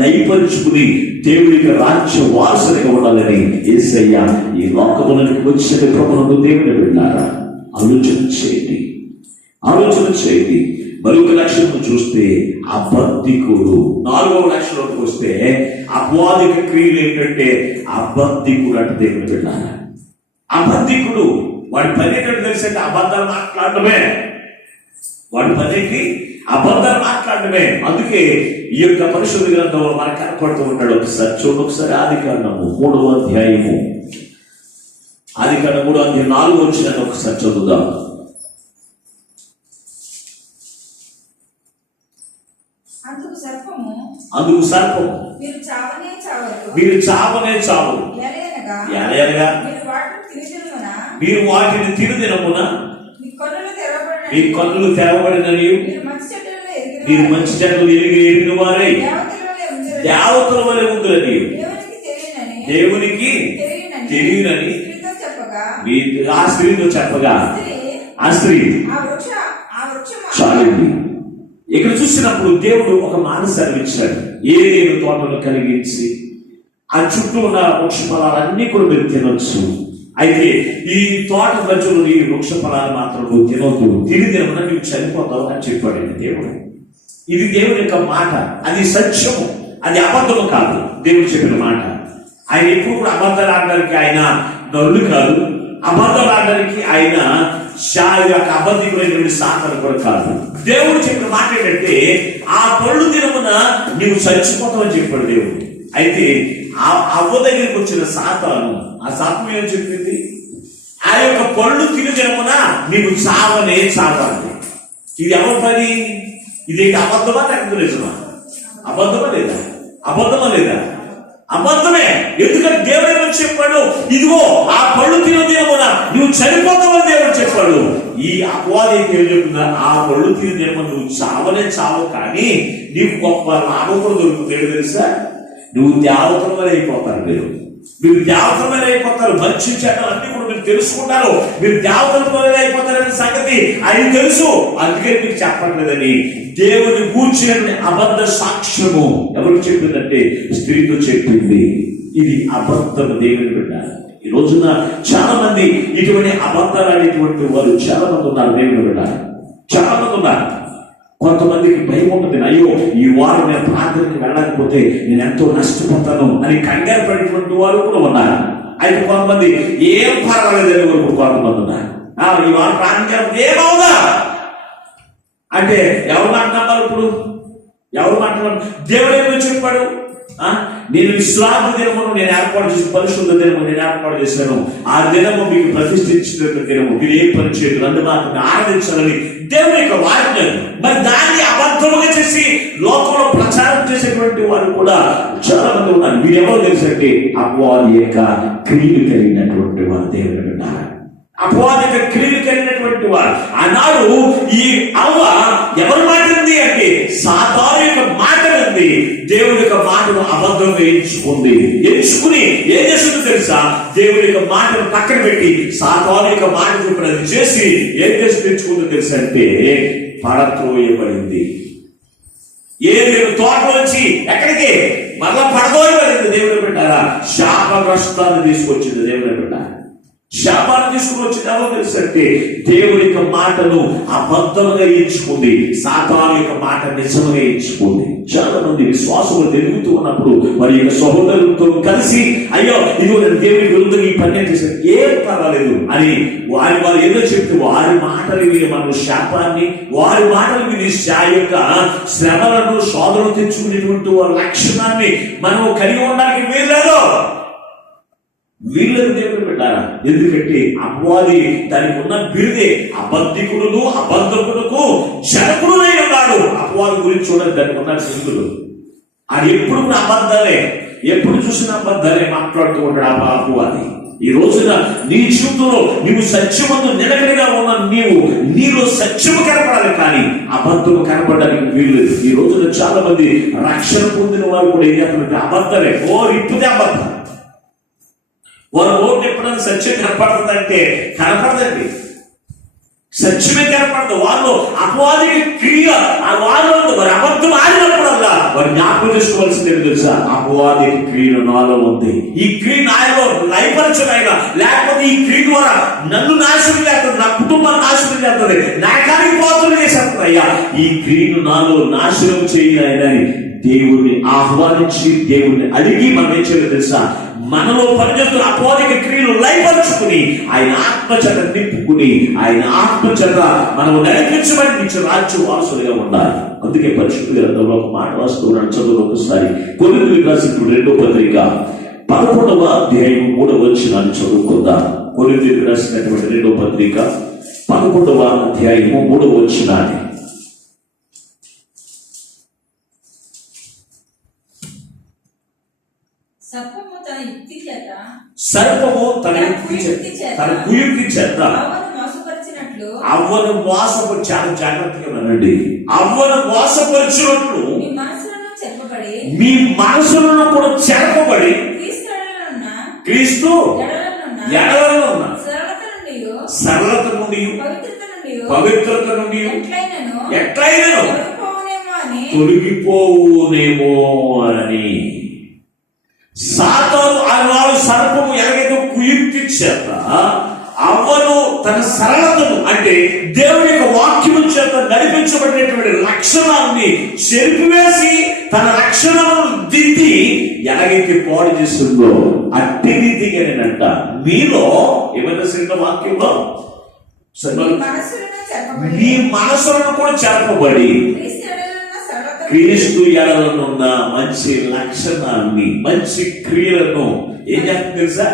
లయపరుచుకుని దేవుడికి రాజ్య వారసునిగా ఉండాలని యేసయ్య ఈ లోకములోకి వచ్చిన ప్రభువును దేవుని బిడ్డలారా ఆలోచన చేయండి. మరొక లక్షణం చూస్తే అబద్ధికుడు. 4వ లక్షణంలోకి వస్తే అపవాదిక క్రియలు ఏంటంటే అబద్ధికుడు అంటే దేవుని బిడ్డలారా. అబద్ధికుడు వాడి పని ఏంటంటే తెలిసంటే అబద్ధాలు మాట్లాడటమే. అందుకే ఈ యొక్క పరిశుద్ధ గ్రంథంలో మనకు కనపడుతూ ఉంటాడు. ఒకసారి ఆదికాండము 3వ అధ్యాయము, ఆదికాండం 3వ అధ్యాయం 4వ వచనాన్ని ఒకసారి చదువుదాం. అందుకు సర్పము మీరు చావనే చావు, ఎలయనగా మీరు వాటిని తినుదినమున మీ కన్నులు తెరవబడినని మీరు మంచి చెట్లు ఎరిగిన వారై దేవతల వలె ఉందని దేవునికి తెలియనని ఆ స్త్రీతో చెప్పగా ఆ స్త్రీ చాలండి. ఇక్కడ చూసినప్పుడు దేవుడు ఒక మాట సెలవిచ్చాడు. ఏదేను తోటను కలిగించి ఆ చుట్టూ ఉన్న వృక్ష ఫలాలన్నీ కూడా మీరు తినొచ్చు. అయితే ఈ తోట మధ్యలో ఈ వృక్ష ఫలాలు మాత్రం నువ్వు తినొద్దు, తిని తినమన్నా నువ్వు చనిపోతావు అని చెప్పాడు దేవుడు. ఇది దేవుడి యొక్క మాట, అది సత్యము, అది అబద్ధము కాదు. దేవుడు చెప్పిన మాట. ఆయన ఎప్పుడు కూడా అబద్ధాలు ఆడడానికి ఆయన నరుడు కాదు, అబద్ధాలు ఆడడానికి ఆయన అబద్ధికులైనటువంటి సాతాను కూడా కాదు. దేవుడు చెప్పిన మాట ఏంటంటే ఆ పళ్ళు దినమున నీవు చచ్చిపోతావని చెప్పాడు దేవుడు. అయితే ఆ అవ్వ దగ్గరికి వచ్చిన సాతాను, ఆ సాతం ఏమని చెప్పింది, ఆ యొక్క పళ్ళు తిని దినమున నీవు చావనే చావాలి. ఇది ఎవరి పని? ఇదేంటి అబద్ధమా లేకపోతే నిజమా? అబద్ధమా లేదా? అబద్ధమా లేదా? అబద్ధమే. ఎందుకంటే దేవుడు ఏమని చెప్పాడు, ఇదిగో ఆ పళ్ళు తినమున నువ్వు చనిపోతావని దేవుడు చెప్పాడు. ఈ అపవాది అయితే ఏం చెప్తుందా, ఆ పళ్ళు తినమున నువ్వు చావనే చావు, కానీ నీకు గొప్ప లాభం కూడా దొరుకుతుంది. ఏడు తెలుసా? నువ్వు దేవతల అయిపోతారు. మీరు దేవతల అయిపోతారు. మంచి చెడ్డలు అన్ని కూడా మీరు తెలుసుకుంటారు. మీరు దేవతల అయిపోతారనే సంగతి ఆయన తెలుసు. అందుకని మీకు చెప్పట్లేదని దేవుని కూర్చుని అబద్ధ సాక్ష్యము ఎవరికి చెప్పిందంటే స్త్రీతో చెప్పింది. ఇది అబద్ధము. దేవుని బిడ్డ, ఈ రోజున చాలా మంది ఇటువంటి అబద్ధాలు ఆడేటువంటి వారు చాలా మంది ఉన్నారు. దేవుని బిడ్డ, చాలా మంది ఉన్నారు. కొంతమందికి భయం ఉంటుంది, అయ్యో ఈ వారం నేను ప్రార్థనకి వెళ్ళకపోతే నేను ఎంతో నష్టపోతాను అని కంగారు పడేటువంటి వారు కూడా ఉన్నారు. అయితే కొంతమంది ఏం పర్వాలేదని వరకు కొంతమంది ఉన్నారు. ఈ వారం ప్రార్థన ఏమవుదా అంటే ఎవరు మాట్లాడాలి? ఇప్పుడు ఎవరు మాట్లాడాలి? దేవుడు ఏమో చెప్పాడు, నేను విశ్రాంతి దినమును నేను ఏర్పాటు చేసి పరిశుద్ధ దినము నేను ఏర్పాటు చేశాను. ఆ దినము మీకు ప్రతిష్ఠించిన దినము, మీరు ఏ పని చేయదు, నన్ను మాత్రం ఆరాధించాలని దేవుని యొక్క వాక్యం. మరి దాన్ని అబద్ధముగా చేసి లోకంలో ప్రచారం చేసేటువంటి వారు కూడా చాలా మంది ఉన్నారు. వీరెవరో తెలుసంటే అపవాది యొక్క క్రియలు కలిగినటువంటి వారు. దేవుని ఉన్నారు అపవాది యొక్క క్రియలు కలిగినటువంటి వారు. ఆనాడు ఈ అవ్వ ఎవరి మాట ఉంది అంటే సాతాను యొక్క మాట ఉంది. దేవుడి యొక్క మాటను అబద్ధంగా ఎంచుకుని ఏం చేస్తుందో తెలుసా, దేవుడి యొక్క మాటను పక్కన పెట్టి సాతాను యొక్క మాట చెప్పినది చేసి ఏం చేసి తెచ్చుకుందో తెలుసా అంటే పడత్రోయబడింది. ఏదైనా తోటలోంచి ఎక్కడికి మరలా పడదోయబడింది. దేవుని పెట్టారా శాపగ్రస్తాన్ని తీసుకొచ్చింది. దేవుని పెట్టారా శాపాన్ని తీసుకుని వచ్చింది. ఎవరు తెలుసంటే దేవుడి యొక్క మాటను అబద్ధంగా ఎంచుకుంది, సాతాను యొక్క మాట నిజంగా ఎంచుకుంది. చాలా మంది విశ్వాసములు ఎదుగుతూ ఉన్నప్పుడు వారి యొక్క సహోదరులతో కలిసి అయ్యో ఇదిగో నేను దేవుడి విరుద్ధంగా ఈ పని చేశాను, ఏం పర్వాలేదు అని వారు ఏదో చెప్తూ వారి మాటలు విని మనం శాపాన్ని, వారి మాటలు విని యొక్క శ్రమలను శోధనలు తెచ్చుకునేటువంటి వారి లక్షణాన్ని మనం కలిగి ఉండడానికి వీల్లేదు. వీళ్ళని దేవుడు పెట్టారా? ఎందుకంటే అపవాది దానికి ఉన్న బిరుదే అబద్ధికుడును అబద్ధకుడుకు జనకుడునై ఉన్నాడు. అపవాది గురించి చూడండి, దానికి ఉన్న సింగులు. అది ఎప్పుడు కూడా అబద్ధాలే, ఎప్పుడు చూసిన అబద్ధాలే మాట్లాడుతూ ఉంటాడు అపవాది. ఈ రోజున నీ జీవితంలో నీవు సత్యమందు నిలకడగా ఉన్న నీలో సత్యము కనపడాలి, కానీ అబద్ధము కనపడడానికి వీల్లేదు. ఈ రోజున చాలా మంది రక్షణ పొందిన వారు కూడా ఏం చేస్తున్నట్టు అబద్ధాలే. ఇప్పుడే అబద్ధం. వారు ఓటు ఎప్పుడైనా సత్యం కనపడుతుందంటే కనపడదండి, సత్యమే కనపడదు. వాళ్ళు అపవాదికి క్రియ వాళ్ళు వారి అబద్ధం ఆడినప్పుడల్లా వారు జ్ఞాపకం చేసుకోవాల్సింది తెలుసా, అపవాది క్రియలు నాలో ఉంది, ఈ క్రియ నాలో లయపరచనైనా, లేకపోతే ఈ క్రియ ద్వారా నన్ను నాశనం చేస్తుంది, నా కుటుంబాన్ని నాశనం చేస్తుంది, నాకానికి పాత్రలు చేసేస్తుంది. అయ్యా ఈ క్రియను నాలో నాశనం చేయాలని దేవుడిని ఆహ్వానించి దేవుడిని అడిగి మనం ఏం చేయాలి తెలుసా, మనలో పనిచేస్తున్న అపవాదిక క్రియలు లయపరుచుకుని ఆయన ఆత్మచేత నింపుకుని ఆయన ఆత్మచేత మనం నడిపించబడి రాజ్య వారసులుగా ఉండాలి. అందుకే పరిశుద్ధ గ్రంథంలో ఒక మాట రాస్తున్నాడు, చదువు ఒకసారి. కొరింథీయులకు రాసిన 2వ పత్రిక 11వ అధ్యాయం 3వ వచనాన్ని చదువుకుందాం. కొరింథీయులకు రాసినటువంటి 2వ పత్రిక 11వ అధ్యాయము 3వ వచనాన్ని. సర్పము తన కుయుక్తి చేత అవ్వను మోసపరి, చాలా జాగ్రత్తగా వినండి, అవ్వను మోసపరిచినట్లు మీ మనసులను కూడా చెరపబడి క్రీస్తు ఎడలలో ఉన్న సరళత నుండి పవిత్రత నుండి ఎట్లయినను తొలగిపోవునేమో అని. సాతాను ఆనాడు సర్పము ఎలాగైతే కుయుక్తి చేత అవ్వను తన సరళతను అంటే దేవుని యొక్క వాక్యము చేత నడిపించబడినటువంటి లక్షణాన్ని చెరిపివేసి తన లక్షణాలను దిద్ది ఎలాగైతే పాడు చేస్తుందో అట్టి రీతిగానేనంట మీలో ఏమైనా శ్రీల వాక్యంలో మీ మనసులను కూడా చెరపబడి క్రీస్తు ఎడలనున్న మంచి లక్షణాన్ని మంచి క్రియలను ఏం చేస్తుంది తెలుసా?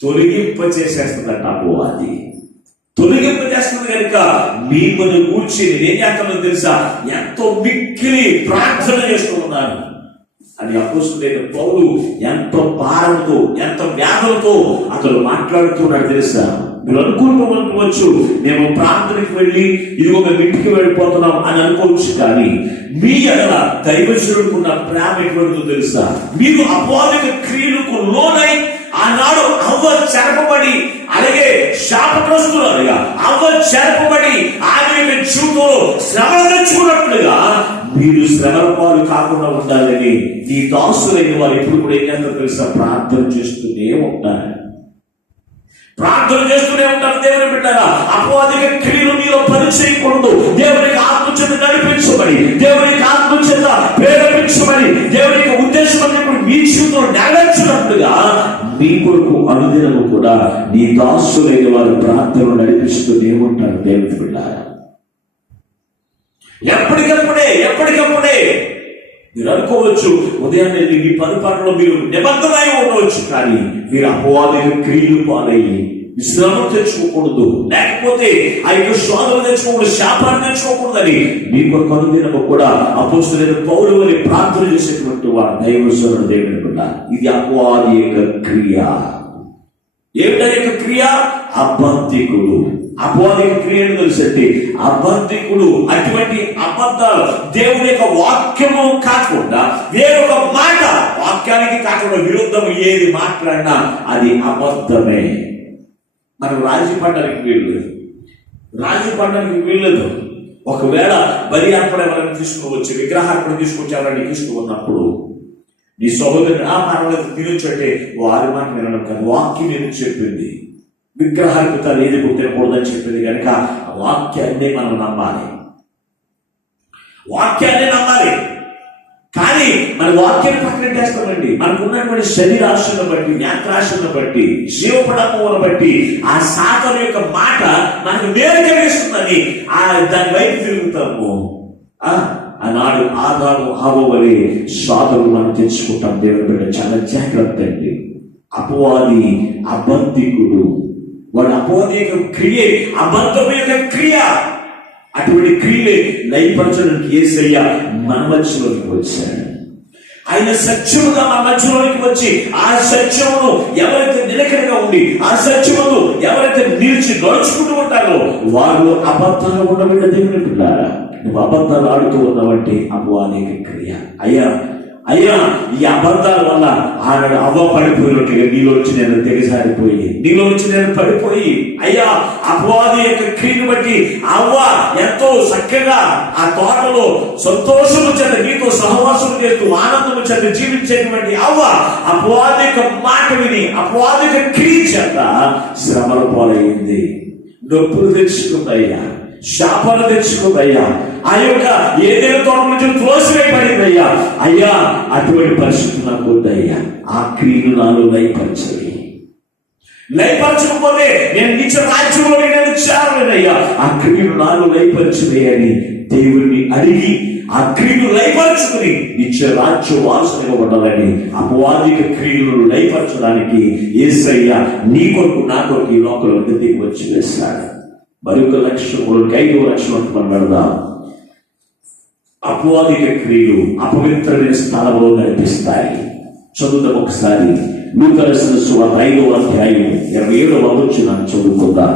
తొలగింపచేసేస్తుందట అపవాది. తొలగింపచేస్తుంది కనుక మిమ్మల్ని కూర్చి నేనేం చేస్తానో తెలుసా, ఎంతో మిక్కిలి ప్రార్థన చేస్తూ ఉన్నాను అని అపోస్తలుడైన పౌలు ఎంతో భారంతో ఎంతో వ్యాధులతో అతను మాట్లాడుతున్నాడు తెలుసా. మీరు అనుకుంటూ మేము ప్రార్థనకి వెళ్ళి ఇది ఒక ఇంటికి వెళ్ళిపోతున్నాం అని అనుకోవచ్చు, కానీ మీ ఎడల దైవజనుడుకున్న ప్రేమ ఎటువంటిదో తెలుసా. మీరు అపవాదిక క్రియలకు లోనై ఆనాడు అవ్వ చెరపబడి అలాగే శాపగ్రస్తులుగా అవ్వ చెరపబడి ఆమె యొక్క జీవితంలో శ్రమలు తెచ్చుకున్నట్లుగా మీరు శ్రమల పాలు కాకుండా ఉండాలని ఈ దాసులైన వారు ఎప్పుడు కూడా ఏం చేస్తారో తెలుసా, ప్రార్థన చేస్తూనే ఉంటారు. ప్రార్థన చేస్తూనే ఉంటారు. దేవుని బిడ్డలారా, అపవాదిక క్రియలు మీలో పని చేయకూడదు. దేవునికి ఆత్మ చేత నడిపించబడి దేవునికి ఆత్మ చేత ప్రేరేపించబడి దేవునికి ఉద్దేశం అన్నప్పుడు మీ జీవితంలో నెరవేర్చినట్లుగా మీ కొరకు అనుదినము కూడా నీ దాసులైన వారు ప్రార్థనలు నడిపిస్తూనే ఉంటారు. దేవుని బిడ్డలారా, ఎప్పటికప్పుడే మీరు అనుకోవచ్చు ఉదయాన్నే మీ పనిపాటలో మీరు నిబద్ధమై ఉండవచ్చు, కానీ మీరు అపవాదిక క్రియలు పాలయ్యి విశ్రామం తెచ్చుకోకూడదు, లేకపోతే ఆ యొక్క శోధన తెచ్చుకోకూడదు, శాపాన్ని తెచ్చుకోకూడదని మీ కొరకు అనుదినము కూడా అపోస్తలుడైన పౌలు వారి ప్రార్థన చేసేటువంటి వారు దైవజనుడు. దేవుని బిడ్డ, ఇది అపవాది యొక్క క్రియ. ఏమిటా యొక్క క్రియ? అబద్ధికుడు. అపవాదిక క్రియను తెలిసండి అబద్ధికుడు. అటువంటి అబద్ధాలు దేవుని యొక్క వాక్యము కాకుండా వేరొక మాట వాక్యానికి కాకుండా విరుద్ధం ఏది మాట్లాడినా అది అబద్ధమే. మనం రాజీ పడడానికి వీల్లేదు. ఒకవేళ బలి అర్పణ ఎవరైనా తీసుకువచ్చి విగ్రహార్పణ తీసుకొచ్చి ఎవరైనా తీసుకున్నప్పుడు నీ సహోదరుని పర్వాలేదు తినొచ్చు అంటే వారి మాట వినడం కాదు, వాక్యం ఎందుకు చెప్పింది. విగ్రహార్పితాలు ఏది తినకూడదని చెప్పింది కనుక ఆ వాక్యాన్ని మనం నమ్మాలి. కానీ మన వాక్యాన్ని పక్కన చేస్తామండి. మనకు ఉన్నటువంటి శరీరాశను బట్టి, నేత్రాశను బట్టి, జీవపడములను బట్టి ఆ సాతాను యొక్క మాట మనకు మేలు కలిగిస్తుందని దాని వైపు తిరుగుతాము. ఆనాడు ఆదాము హవ్వ వలె సాతాను మనం తెచ్చుకుంటాం. దేవుని బిడ్డ, చాలా జాగ్రత్త అండి. అపవాది అబద్ధికుడు. వాడు అపవాది యొక్క క్రియ అబద్ధం యొక్క క్రియ. అటువంటి క్రియలే లయపరచడానికి యేసయ్య మన మధ్యలోకి వచ్చాడు. ఆయన సత్యముగా మన మధ్యలోకి వచ్చి ఆ సత్యమును ఎవరైతే నిలకడగా ఉండి ఆ సత్యమును ఎవరైతే నిలిచి నడుచుకుంటూ ఉంటారో వారు అబద్ధాలు ఉండబడ్డ దేవుని బిడ్డలారా, నువ్వు అబద్ధాలు ఆడుతూ ఉన్నావంటే అపవాది క్రియ. అయ్యా ఈ అబద్ధాల వల్ల ఆనాడు అవ్వ పడిపోయినట్టుగా నీలో వచ్చి నేను తెగసారిపోయి నీలో వచ్చి నేను పడిపోయి అయ్యా అపవాది యొక్క క్రియను బట్టి అవ్వ ఎంతో చక్కగా ఆ తోటలో సంతోషము చేత నీతో సహవాసం చేస్తూ ఆనందము చేత జీవించేటువంటి అవ్వ అపవాది యొక్క మాట విని అపవాది యొక్క క్రియ చేత శ్రమల పాలైంది, నొప్పులు తెచ్చుకుందయ్యా, శాపాలు తెచ్చుకుందయ్యా, ఆ యొక్క ఏదేదో తోట నుంచి త్రోసివేయబడిందయ్యా. అయ్యా అటువంటి పరిస్థితి నాకు వద్దయ్యా, ఆ క్రియను నాలో లయపరచకపోతే నేను నిత్య రాజ్యంలో నేను చేరలేనయ్యా, ఆ క్రియను నాలో లయపరచలేని దేవుణ్ణి అడిగి ఆ క్రియను లయపరచుకుని నిత్య రాజ్య వారసునిగా ఉండాలని అపవాదిక క్రియలను లయపరచడానికి యేసయ్య నీ కొరకు నా కొరకు ఈ లోకంలో దిగి వచ్చి వేస్తాడు. మరి ఒక లక్ష్యం 5వ లక్ష్యం మనం పెడదాం. అపవాదిక క్రియలు అపవిత్రమైన స్థలంలో నడిపిస్తాయి. చదువుతాం ఒకసారి. లూకా రాసిన సువార్త 5వ అధ్యాయం 27వ వచనం చదువుకుందాం.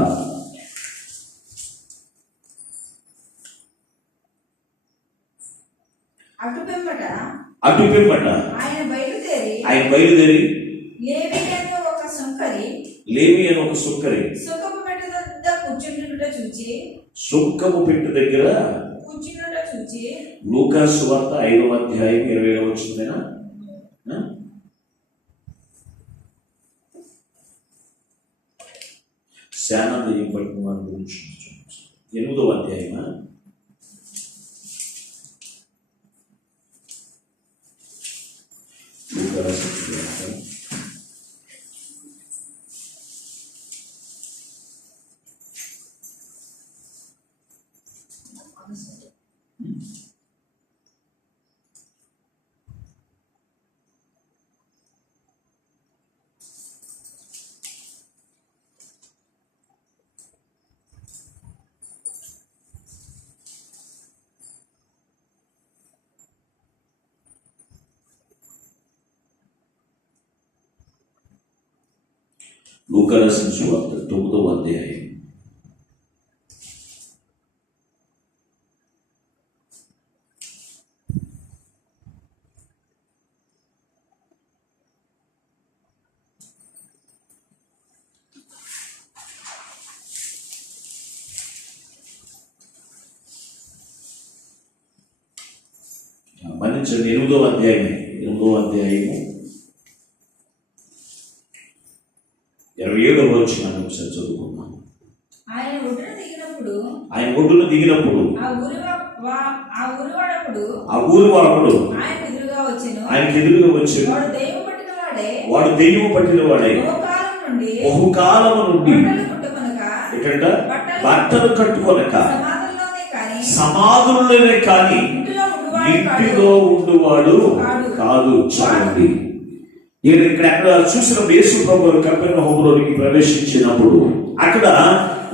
అటు పిమ్మట ఆయన బయలుదేరి లేవి అని ఒక సుంకరి సుంకము పెట్టు దగ్గర లూకా సువార్త 5వ అధ్యాయం 20వ వచనమేనా? శానందయ్యం పట్టిన వారి గురించి 8వ అధ్యాయమా? లూకా రాసిన సువార్త 9వ అధ్యాయం. మన్నించండి, 8వ అధ్యాయమే. 8వ అధ్యాయము 27వ వచనాన్ని ఒకసారి చదువుకుందాం. ఆయన ఒడ్డున దిగినప్పుడు ఆ ఊరి వాడు ఆయనకు ఎదురుగా వచ్చాడు. వాడు దెయ్యము పట్టిన వాడే బహుకాలము నుండి ఎక్కడ బట్టలు కట్టుకొనక సమాధుల్లోనే కానీ ఇంటిలో ఉండువాడు కాదు. చూడండి, ఇక్కడ అక్కడ చూసిన యేసు ప్రభువు కపెర్నహూములోనికి ప్రవేశించినప్పుడు అక్కడ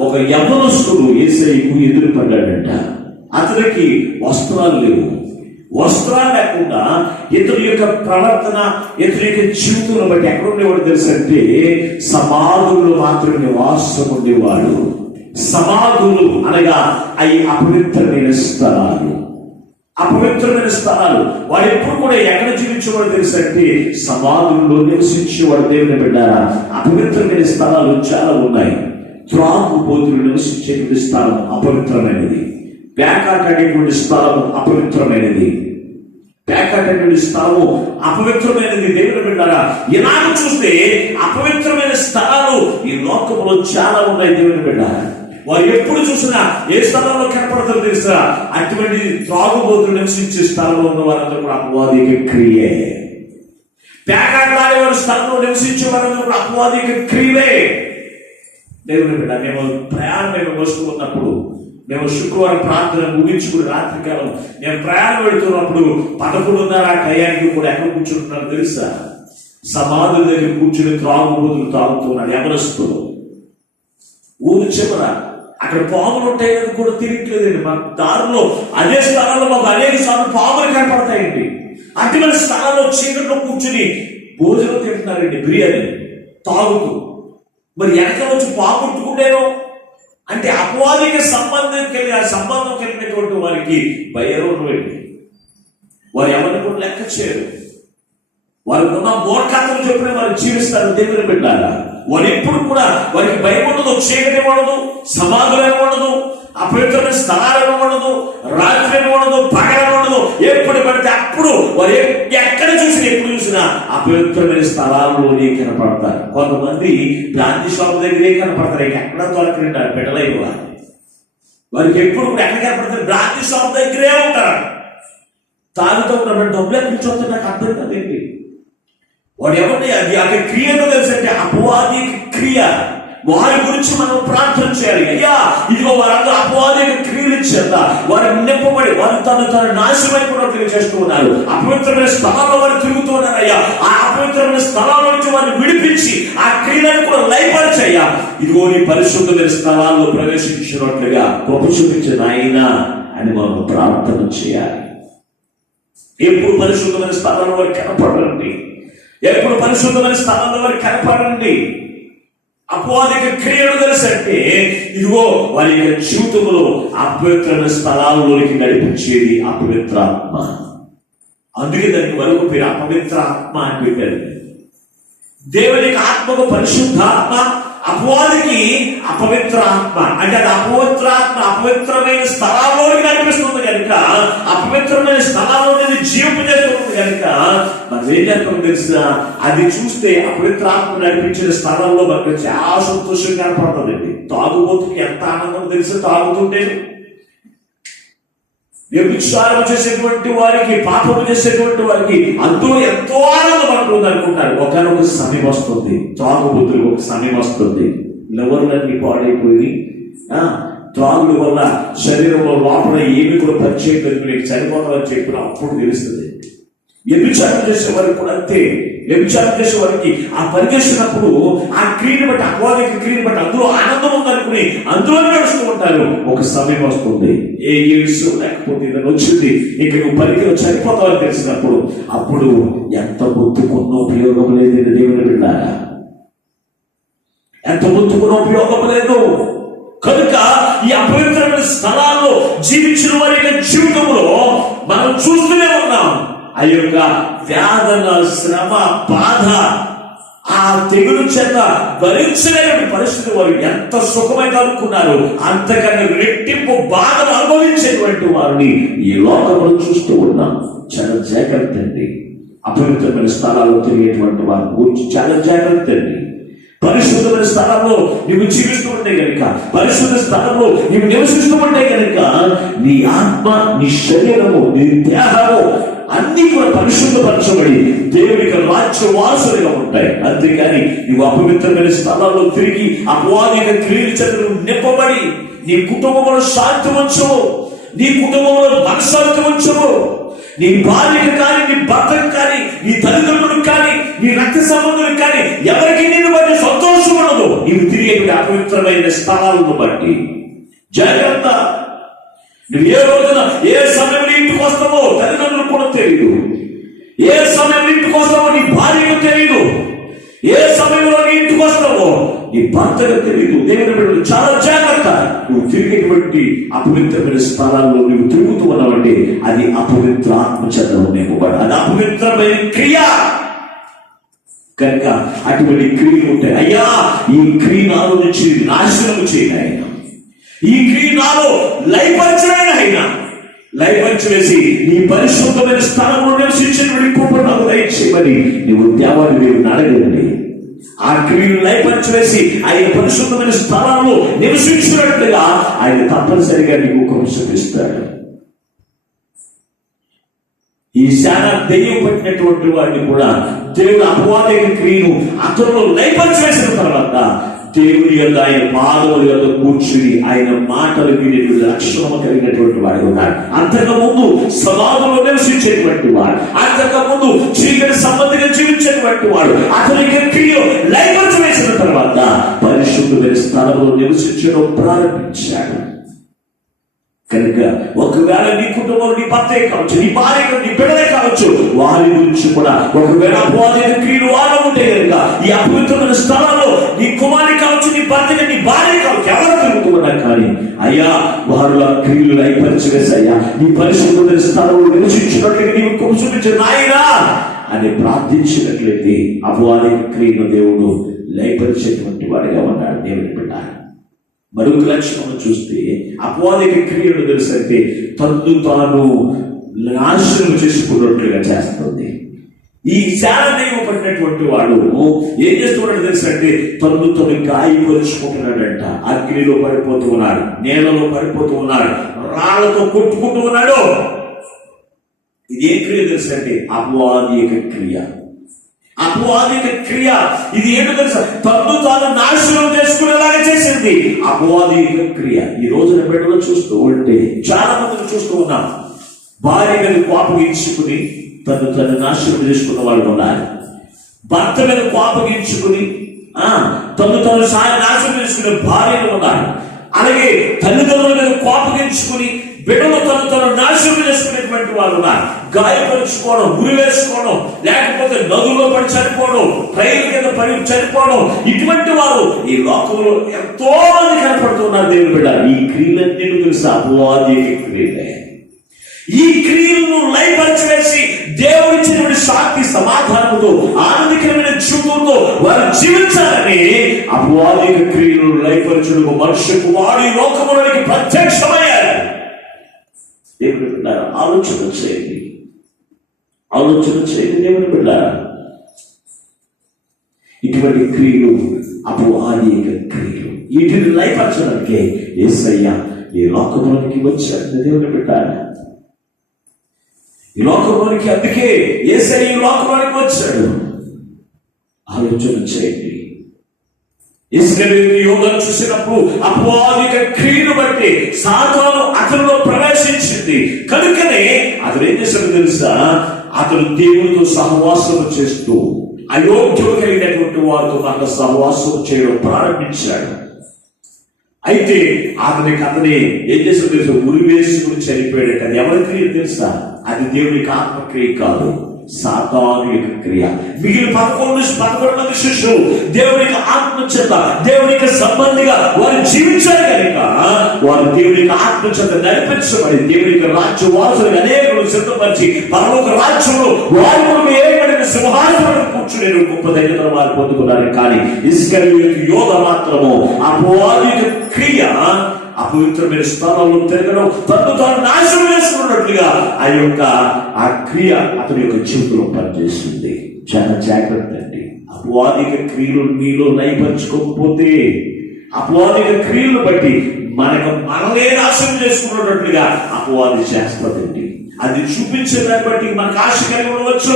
ఒక యవ్వనస్తుడు యేసయ్యకు ఎదురుపడ్డాడంట. అతనికి వస్త్రాలు లేవు. వస్త్రాలు లేకుండా ఇతని యొక్క ప్రవర్తన, ఇతని యొక్క జీవితంలో బట్టి ఎక్కడ ఉండేవాడు తెలుసంటే సమాధుల్లో మాత్రమే నివాసం ఉండేవాడు. సమాధులు అనగా అవి అపవిత్రమైన స్థలాలు. అపవిత్రమైన స్థలాలు. వాడు ఎప్పుడు కూడా ఎక్కడ జీవించేవాడు తెలుసంటే సమాధుల్లో నివసించేవాడు. దేవుని బిడ్డారా, అపవిత్రమైన స్థలాలు చాలా ఉన్నాయి. త్రాగుబోతులు నివసించేటువంటి స్థలం అపవిత్రమైనది. పేకాట అనేటువంటి స్థలము అపవిత్రమైనది. పేకాట అనేటువంటి స్థలము అపవిత్రమైనది. దేవుని బిడ్డారా, ఇలాగ చూస్తే అపవిత్రమైన స్థలాలు ఈ లోకంలో చాలా ఉన్నాయి. దేవుని బిడ్డారా, వారు ఎప్పుడు చూసినా ఏ స్థలంలో కనపడతారో తెలుసా? అటువంటి త్రాగుబోతులు నివసించే స్థలంలో ఉన్న వారందరూ కూడా అపవాదిక క్రియే. పేకాటలాడే వారి స్థలంలో నివసించే వారందరూ కూడా అపవాదిక క్రియలే. దేవుని బిడ్డ, మేము ప్రయాణం వస్తూ ఉన్నప్పుడు, మేము శుక్రవారం ప్రార్థన ముగించుకుని రాత్రికాలం మేము ప్రయాణం పెడుతున్నప్పుడు 11:30 టయానికి కూడా ఎక్కడ కూర్చుంటున్నారు తెలుసా? సమాధుల దగ్గర కూర్చుని త్రాగుబోతులు తాగుతున్నారు ఎవరస్తులు. ఊరు చివర అక్కడ పాములు ఉంటాయని కూడా తిరగట్లేదండి. మా దారిలో అదే స్థలంలో మాకు అనేక సార్లు పాములు కనపడతాయండి. అటువంటి స్థలంలో చీకట్లో కూర్చుని భోజనం తింటున్నారండి, బిర్యానీ తాగుతూ. మరి వెనక వచ్చి పాముట్టుకుంటేనో అంటే అపవాదికి సంబంధం కలిగినటువంటి వారికి భయరోగం ఏంటి? వారు ఎవరిని కూడా లెక్క చేయరు. వారికి ఉన్న మూర్ఖతలు చెప్పిన వారు జీవిస్తారు. దేవుని బిడ్డారా, వారు ఎప్పుడు కూడా వారికి భయం ఉండదు, చీకటి ఉండదు, సమాధులు ఉండదు, అపవిత్రమైన స్థలాలు ఉండదు, రాత్రి ఉండదు, పగల ఉండదు. ఎప్పుడు పడితే అప్పుడు వారు ఎక్కడ చూసినా ఎప్పుడు చూసినా అపవిత్రమైన స్థలాల్లోనే కనపడతారు. కొంతమంది గాంధీ షాప్ దగ్గరే కనపడతారు. ఎక్కడ దొరకరంటారు బిడ్డలైన వారు. వారికి ఎప్పుడు కూడా ఎక్కడ కనపడతారు? గాంధీ షాప్ దగ్గరే ఉంటారు. తాగుతూ ఉన్నప్పుడు డబ్బులు ఎక్కడి నుంచి వస్తే నాకు అర్థం కదండి. వాడు ఎవరిని అది ఆ క్రియను తెలుసంటే అపవాది క్రియ. వారి గురించి మనం ప్రార్థన చేయాలి. అయ్యా, ఇదిగో వారందరూ అపవాది క్రియలు చేత వారు నింపబడి వారు తను నాశనమైపోయినట్లుగా చేస్తూ ఉన్నారు. అపవిత్రమైన స్థలాల్లో వారు తిరుగుతూ ఉన్నారు. అయ్యా, ఆ అపవిత్రమైన స్థలాల నుంచి వారిని విడిపించి ఆ క్రియలను కూడా లయపరిచయ్యా. ఇదిగో నీ పరిశుద్ధమైన స్థలాల్లో ప్రవేశించినట్లుగా కృప చూపించిన ఆయన అని మనం ప్రార్థన చేయాలి. ఎప్పుడు పరిశుద్ధమైన స్థలాల్లో వారు కనపడండి. ఎప్పుడు పరిశుద్ధమైన స్థలంలో వారు కనపడండి. అపవాదిక క్రియలు తెలుసంటే ఇదిగో వారి యొక్క జీవితంలో అపవిత్రమైన స్థలాల్లోనికి నడిపించేది అపవిత్రాత్మ. అందుకే దానికి వరకు పేరు అపవిత్ర ఆత్మ అని పెట్టారు. దేవునికి ఆత్మకు పరిశుద్ధాత్మ, అపవాదికి అపవిత్ర ఆత్మ అంటే అది అపవిత్రమైన స్థలాల్లోకి కనిపిస్తుంది కనుక, అపవిత్రమైన స్థలాల్లోని జీవింపజేస్తుంది కనుక మనం ఏం చేస్తాం తెలుసా, అది చూస్తే అపవిత్ర ఆత్మ నడిపించిన స్థలాల్లో మనకు చాలా సంతోషం కనపడుతుందండి. తాగుబోతుకి ఎంత ఆనందం తెలుసా తాగుతుంటే. వ్యభిచారం చేసేటువంటి వారికి, పాపము చేసేటువంటి వారికి అందులో ఎంతో ఆనందం అంటుంది అనుకుంటారు. ఒకనొక సమయం వస్తుంది, త్రాగుబోతులకు ఒక సమయం వస్తుంది, లెవర్లన్నీ పాడైపోయి త్రాగుల వల్ల శరీరంలో లోపల ఏమి కూడా పరిచయం కలిగి చనిపోతామని చెప్పిన అప్పుడు తెలుస్తుంది. వ్యభిచారం చేసే వారికి కూడా అంతే. వ్యభిచారం చేసే వారికి ఆ పరిచేసినప్పుడు ఆ క్రియను బట్టి, అపవాదిక క్రియను బట్టి అందులో ఆనందం ఉందనుకుని అందులో నడుస్తూ ఉంటారు. ఒక సమయం వస్తుంది, ఏ ఏడ్స్ లేకపోతే ఇదని వచ్చింది, ఇక నువ్వు పరికరం చనిపోతావని తెలిసినప్పుడు అప్పుడు ఎంత ముత్తుకున్న ఉపయోగం లేదు. దేవుని బిడ్డారా, ఎంత ముత్తుకున్న ఉపయోగం లేదు. కనుక ఈ అపవిత్రమైన స్థలాల్లో జీవించిన వారి యొక్క జీవితంలో మనం చూస్తూనే ఉన్నాం. ఆ యొక్క వేదన, శ్రమ, బాధ, ఆ తెగులు చేత భరించలేని పరిస్థితి వారు ఎంత సుఖమైతే అనుకున్నారు అంతకన్నా రెట్టింపు బాధను అనుభవించేటువంటి వారిని ఈ లోకంలో చూస్తూ ఉన్నాం. చాలా జాగ్రత్త అండి. అపవిత్రమైన స్థలాల్లో తిరిగేటువంటి వారి గురించి చాలా జాగ్రత్త అండి. పరిశుద్ధమైన స్థలంలో నీవు జీవిస్తూ ఉంటే కనుక, పరిశుద్ధ స్థలంలో నీవు నివసిస్తూ ఉంటే కనుక నీ ఆత్మ, నీ శరీరము, నీ దేహము అన్ని కూడా పరిశుద్ధపరచబడి దేవునికి రాజ్య వారసులుగా ఉంటాయి. అంతేకాని నీవు అపవిత్రమైన స్థలాల్లో తిరిగి అపవాదిక క్రియల చేత నింపబడి నీ కుటుంబంలో శాంతి ఉంచవు, నీ కుటుంబంలో మనశ్శాంతి ఉంచవు, నీ భార్యకు కానీ, నీ భర్తకు కానీ, నీ తల్లిదండ్రులకు కానీ, నీ రక్త సంబంధులకు కానీ ఎవరికి నిన్ను బట్టి సంతోషం ఉండదు. నీవు తిరిగే అపవిత్రమైన స్థలాలను బట్టి జాగ్రత్త. నువ్వు ఏ రోజున ఏ సమయంలో ఇంటికి వస్తావో తల్లిదండ్రులకు కూడా తెలియదు. ఏ సమయంలో ఇంటికి వస్తావో నీ భార్యకు తెలియదు. ఏ సమయంలో నీ ఇంటికి వస్తావో నీ భర్తకు తెలియదు. దేవుని బిడ్డలు చాలా జాగ్రత్త. నువ్వు తిరిగేటువంటి అపవిత్రమైన స్థలాల్లో నువ్వు తిరుగుతూ ఉన్నావంటే అది అపవిత్ర ఆత్మచేత నింపబడి, అది అపవిత్రమైన క్రియ. కనుక అటువంటి క్రియలు ఉంటాయి. అయ్యా, ఈ క్రియ నాలో నుంచి నాశనం చేయను ఆయన, ఈ క్రియ నాలో లయపరచలేను ఆయన. లయపరచివేసి నీ పరిశుద్ధమైన స్థలంలో నివసించినటువంటి కృప నాకు దయచేయమని నువ్వు దేవాన్ని అడగండి. ఆ క్రియను లయపరచివేసి ఆయన పరిశుద్ధమైన స్థలాల్లో నివసించినట్లుగా ఆయన తప్పనిసరిగా నీకు కృపిస్తాడు. ఈ శానా దెయ్యం పట్టినటువంటి వాడిని కూడా దేవుడు అపవాదిక క్రియను అతను లయపరచివేసిన తర్వాత దేవుని యొక్క ఆయన పాదముల యొక్క కూర్చుని ఆయన మాటలు వినేటువంటి లక్షణము కలిగినటువంటి వాడు ఉన్నాడు. అంతకుముందు సమాధుల్లో నివసించేటువంటి వాడు, అంతకుముందు చీకటి సంబంధిగా జీవించేటువంటి వాడు అతనికి క్రియ లయపరచి వేసిన తర్వాత పరిశుద్ధమైన స్థలంలో నివసించడం ప్రారంభించాడు. కనుక ఒకవేళ నీ కుటుంబంలో నీ భర్తే కావచ్చు, నీ భార్య, నీ బిడ్డలే కావచ్చు, వారి గురించి కూడా ఒకవేళ అపవాదిక క్రియలు వారు ఉంటే కనుక ఈ అపవిత్రమైన స్థలాల్లో నీ కుమారి కావచ్చు, నీ భర్తకి, నీ భార్య కావచ్చు, ఎవరు తిరుగుతున్నా కానీ అయ్యా వారు ఆ క్రియలు లయపరిచివేసయ్యా నీ పరిశుద్ధమైన స్థలంలో నివసించినట్లయితే నీవు కృప చూపించు నాయనా అని ప్రార్థించినట్లయితే అపవాదిక క్రియను దేవుడు లయపరిచేటువంటి వాడిగా ఉన్నాడు. దేవుని బిడ్డ మరొక లక్షణం చూస్తే అపవాదిక క్రియలు తెలుసంటే తను తాను నాశనం చేసుకున్నట్లుగా చేస్తుంది. ఈ శాలదైవం పడినటువంటి వాడు ఏం చేస్తున్నాడు తెలుసంటే తను తను గాయపరుచుకుంటున్నాడంట. అగ్నిలో పడిపోతూ ఉన్నాడు, నేలలో పడిపోతూ ఉన్నాడు, రాళ్లతో కొట్టుకుంటూ ఉన్నాడు. ఇది ఏ క్రియ తెలుసంటే అపవాదిక క్రియ. అపవాదిక క్రియ ఇది ఏంటో తెలుసా, తను తాను నాశనం చేసుకునేలాగా చేసింది అపవాదిక క్రియ. ఈ రోజున బిడ్డలు చూస్తూ ఉంటే చాలా మందిని చూస్తూ ఉన్నాం. భార్య మీద కోపగించుకుని తను నాశనం చేసుకున్న వాళ్ళు ఉన్నారు. భర్త మీద కోపగించుకుని తను నాశనం చేసుకునే భార్యలు ఉన్నారు. అలాగే తల్లిదండ్రుల మీద కోపగించుకుని బిడ్డలు తను నాశనం చేసుకునేటువంటి వాళ్ళు ఉన్నారు. గాయపరుచుకోవడం, ఉరి వేసుకోవడం, లేకపోతే నదుల్లో పడి చనిపోవడం, ట్రైన్ కింద పడి చనిపోవడం, ఇటువంటి వారు ఈ లోకంలో ఎంతో మంది కనపడుతున్నారు. దేవుని బిడ్డ, ఈ క్రియలన్నీ తెలుసు అపవాదిక క్రియలే. ఈ క్రియలను లయపరిచివేసి దేవుడిచ్చినటువంటి శాంతి సమాధానంతో ఆనందకరమైన జీవితంతో వారు జీవించాలని అపవాదిక క్రియలు లయపరచుడు మనుష్య కుమారుడు ఈ లోకములోనికి ప్రత్యక్షమయ్యారు. దేవుని బిడ్డారా, ఆలోచన చేయండి. దేవుని బిడ్డారా, ఇటువంటి క్రియలు అపవాదిక క్రియలు, వీటిని లయపరచడానికి యేసయ్య ఈ లోకంలోనికి వచ్చాడు. దేవుని బిడ్డారా, ఈ లోకంలోనికి అందుకే యేసయ్య ఈ లోకంలోనికి వచ్చాడు. ఆలోచన చేయండి. ఇశ్రాయేలు యోధులను చూసినప్పుడు అపవాదిక క్రియను బట్టి సాతాను అతనిలో ప్రవేశించింది. కనుకనే అతను ఏం చేశాడు తెలుసా? అతను దేవునితో సహవాసం చేస్తూ అయోగ్యం కలిగినటువంటి వారితో నాకు సహవాసం చేయడం ప్రారంభించాడు. అయితే అతనే ఏం చేశాడు తెలుసా? ఉరి వేసుకుని చనిపోయాడు. అది ఎవరి క్రియ తెలుసా? అది దేవునికి ఆత్మక్రియ కాదు, సాతాను యొక్క క్రియ. మిగిలిన 11 మంది శిష్యులు దేవునికి ఆత్మచేత, దేవునికి సంబంధిగా వారు జీవించారు కనుక వారు దేవునికి ఆత్మచేత నడిపించబడి దేవునికి రాజ్య వాసులు అనేకులు సిద్ధపరిచి పరలోక రాజ్యంలో వారి కొరకు ఏర్పడిన సింహాసనం కూర్చుని గొప్ప ధన్యత వారు పొందుకున్నారు. కానీ ఇశ్రాయేలు యోధ మాత్రము అపవాదిక క్రియ, అపవిత్రమైన స్థానంలో తిరగడం, తను తాను నాశనం చేసుకున్నట్లుగా ఆ క్రియ అతని యొక్క జీవితంలో పనిచేస్తుంది. చాలా జాగ్రత్త అండి. అపవాదిక క్రియలు మీలో నైపంచుకోకపోతే అపవాదిక క్రియలను బట్టి మనలే నాశనం చేసుకున్నట్లుగా అపవాది చేస్తుందండి. అది చూపించేదాన్ని బట్టి మనకు ఆశ కలిగి ఉండవచ్చు,